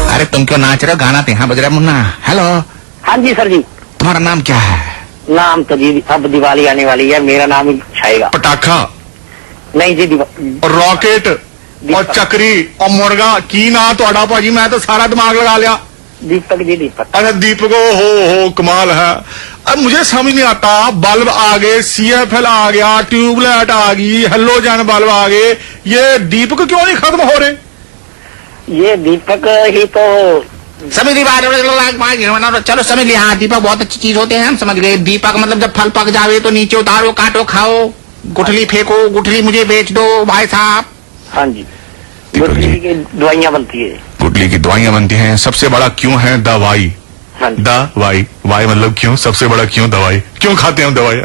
अरे तुम क्यों नाच रहे हो, गाना तो यहाँ बज रहा है मुन्ना। हेलो। हाँ जी सर जी। तुम्हारा नाम क्या है? नाम तो जी अब दिवाली आने वाली है, मेरा नाम ही छाएगा। पटाखा नहीं जी, रॉकेट और चक्री और मुर्गा की ना तो अड़ा भाजी, मैं तो सारा दिमाग लगा लिया। दीपक जी, दीपक। अरे दीपक हो कमाल है। अब मुझे समझ नहीं आता, बल्ब आ गए, CFL आ गया, ट्यूबलाइट आ गई, हेलोजन बल्ब आ गए, ये दीपक क्यों नहीं खत्म हो रहे? ये दीपक ही तो समझ ली बात। चलो समझ लिया। हाँ दीपक बहुत अच्छी चीज होते हैं, हम समझ गए। दीपक मतलब जब फल पक जावे तो नीचे उतारो, काटो, खाओ, गुठली फेंको, गुठली मुझे बेच दो भाई साहब। हाँ जी, गुठली की दवाइयाँ बनती है। गुठली की दवाइयाँ बनती हैं। सबसे बड़ा क्यों है दवाई? हाँ जी। दवाई, वाई मतलब क्यों, सबसे बड़ा क्यों दवाई, क्यों खाते हैं हम दवाई?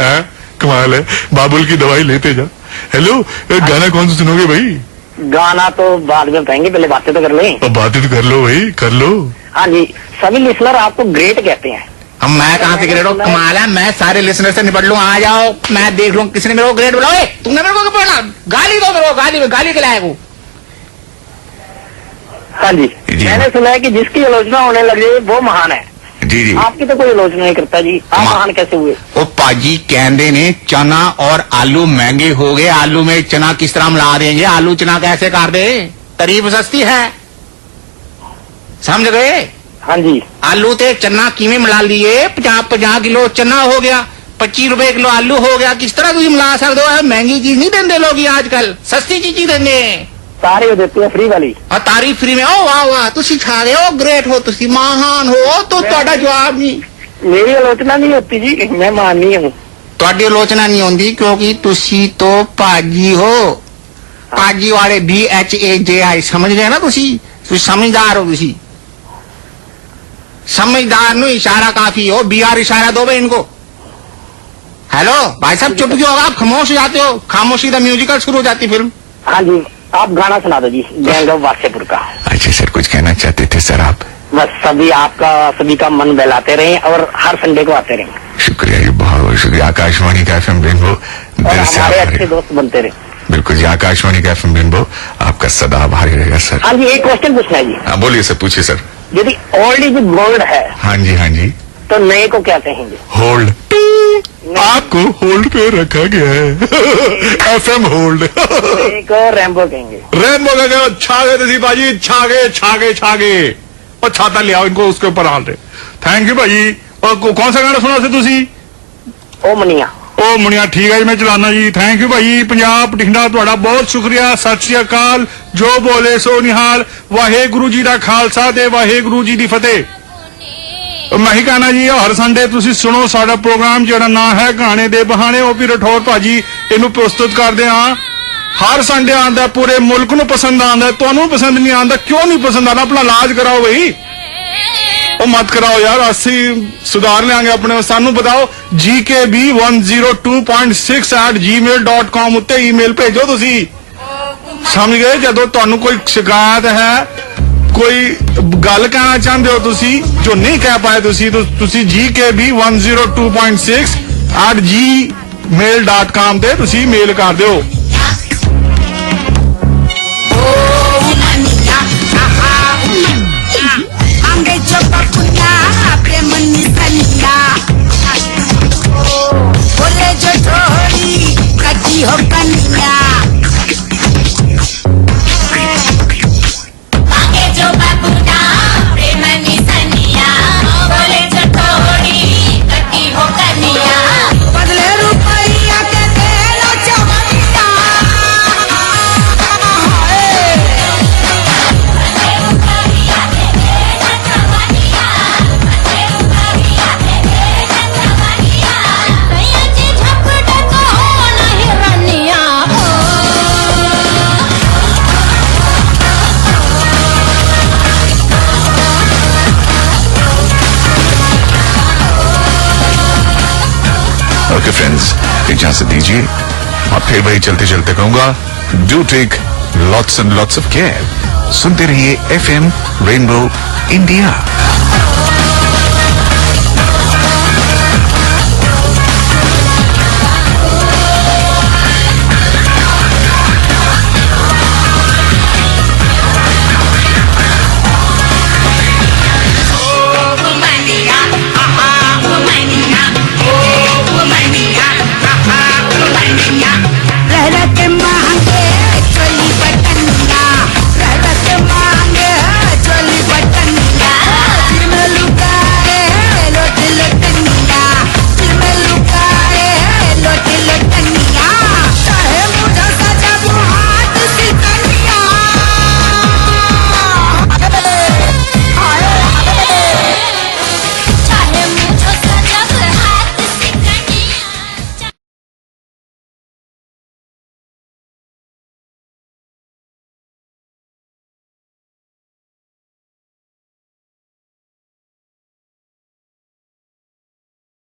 कमाल है, बाबुल की दवाई लेते जा। हेलो, गाना कौन सा सुनोगे भाई? गाना तो बाद में बताएंगे, पहले बातें तो कर लें। अब बातें तो कर लो भाई, कर लो। हाँ जी, सभी लिसनर आपको ग्रेट कहते हैं। हम मैं कहाँ से ग्रेड हूँ? कमाल है, मैं सारे लिसनर से निपट लूँ। आ जाओ, मैं देख लूँ किसी ने मेरे को ग्रेड बोला। तुमने मेरे को बोला, गाली दो मेरे को, गाली के लायक हूँ। हाँ जी, मैंने सुना है कि जिसकी आलोचना होने लग जाए वो महान है। जी जी, आपकी तो कोई आलोचना नहीं करता जी, आप महान कैसे हुए? ओ पाजी कहते ने चना और आलू महंगे हो गए, आलू में चना किस तरह मिला देंगे, आलू चना कैसे कर दे, तारीफ सस्ती है, समझ गए? हाँ जी। आलू ते चना कीमे मिला लिए, 50 किलो चना हो गया, 25 रुपए किलो आलू हो गया। किस तरह तुम मिला सकते हो? महंगी चीज नहीं देंगे लोग आजकल, सस्ती चीज देंगे। सारे हो देते हैं फ्री वाली। और तारीफ फ्री में। ओ वाह वाह, तुसी खा रहे हो, ग्रेट हो, तुसी महान हो। तो ਤੁਹਾਡਾ जवाब नहीं। मेरी आलोचना नहीं होती जी, मैं महान नहीं हूँ। ਤੁਹਾਡੀ ਆਲੋਚਨਾ ਨਹੀਂ ਹੁੰਦੀ ਕਿਉਂਕਿ ਤੁਸੀਂ ਤੋਂ ਭਾਜੀ ਹੋ ਭਾਜੀ ਵਾਲੇ BHAJI ਸਮਝ ਗਏ ਨਾ ਤੁਸੀਂ ਸਮਝਦਾਰ ਹੋ ਤੁਸੀਂ समझदार नु इशारा काफी हो BR इशारा दो भाई इनको हेलो भाई साहब चुप क्यों होगा आप खामोश हो जाते हो खामोशी का म्यूजिकल शुरू हो जाती फिल्म हाँ जी आप गाना सुना दो जी गैंग ऑफ वासेपुर का अच्छा सर कुछ कहना चाहते थे सर आप बस सभी का मन बहलाते रहे और हर संडे को आते रहे शुक्रिया जी बहुत बहुत शुक्रिया आकाशवाणी का FM रेनबो दिल से हमारे आभारी अच्छे दोस्त बनते रहे बिल्कुल जी आकाशवाणी का FM रेनबो आपका सदा आभारी रहेगा सर हाँ जी एक क्वेश्चन पूछना है जी हाँ बोलिए सर पूछिए सर यदि ओल्ड इज गोल्ड है हाँ जी तो नए को क्या कहेंगे होल्ड आपको होल्ड पे रखा गया है FM होल्ड नए को रैम्बो कहेंगे रेनबो का छागे दसी भाजी छागे और छाता ले आओ इनको उसके ऊपर हाल दे थैंक यू भाजी और कौन सा गाना सुना से तुसी ओ मनिया ओ मुनिया ठीक है जी मैं चलाना जी थैंक यू भाई पंजाब बठिंडा ਤੁਹਾਡਾ ਬਹੁਤ ਸ਼ੁਕਰੀਆ ਸਤਿ ਸ਼੍ਰੀ ਅਕਾਲ ਜੋ ਬੋਲੇ ਸੋ ਨਿਹਾਲ ਵਾਹਿਗੁਰੂ ਜੀ ਦਾ ਖਾਲਸਾ ਤੇ ਵਾਹਿਗੁਰੂ ਜੀ ਦੀ ਫਤਿਹ ਮੈਂ ਹੀ ਕਹਣਾ ਜੀ ਹਰ ਸੰਡੇ ਤੁਸੀਂ ਸੁਣੋ ਸਾਡਾ ਪ੍ਰੋਗਰਾਮ ਜਿਹੜਾ ਨਾਂ ਹੈ ਗਾਣੇ ਦੇ ਬਹਾਨੇ ਉਹ ਵੀ ਰਠੌਰ ਭਾਜੀ ਇਹਨੂੰ ਪ੍ਰਸਤੁਤ ਕਰਦੇ ਆ ਹਰ ਸੰਡੇ ਆਂਦਾ ਪੂਰੇ ਮੁਲਕ ਨੂੰ ਪਸੰਦ ਆਂਦਾ ਤੁਹਾਨੂੰ ਪਸੰਦ ਨਹੀਂ ਆਂਦਾ ਕਿਉਂ ਨਹੀਂ ਪਸੰਦ ਆਣਾ ਆਪਣਾ ਇਲਾਜ ਕਰਾਓ ਬਈ ਉਹ ਮਤ ਕਰਾਓ ਯਾਰ ਅਸੀਂ ਸੁਧਾਰ ਲਿਆਂਗੇ ਆਪਣੇ ਸਾਨੂੰ ਬਤਾਓ gkb102.6@gmail.com ਉੱਤੇ ਈਮੇਲ ਭੇਜੋ ਤੁਸੀਂ ਸਮਝ ਗਏ ਜਦੋਂ ਤੁਹਾਨੂੰ ਕੋਈ ਸ਼ਿਕਾਇਤ ਹੈ ਕੋਈ ਗੱਲ ਕਹਿਣਾ ਚਾਹੁੰਦੇ ਹੋ ਤੁਸੀਂ ਜੋ ਨਹੀਂ ਕਹਿ ਪਾਏ ਤੁਸੀਂ gkb102.6@gmail.com ਤੇ ਤੁਸੀਂ ਮੇਲ ਕਰ ਦਿਓ हो कन्या मांगे जो बाबूना प्रेम निसनिया बोले जो थोड़ी कटी हो कन्या बदले रुपया के दे लो चवनिया ओके फ्रेंड्स इजाजत दीजिए और फिर वही चलते चलते कहूंगा do take lots and lots of care सुनते रहिए FM रेनबो इंडिया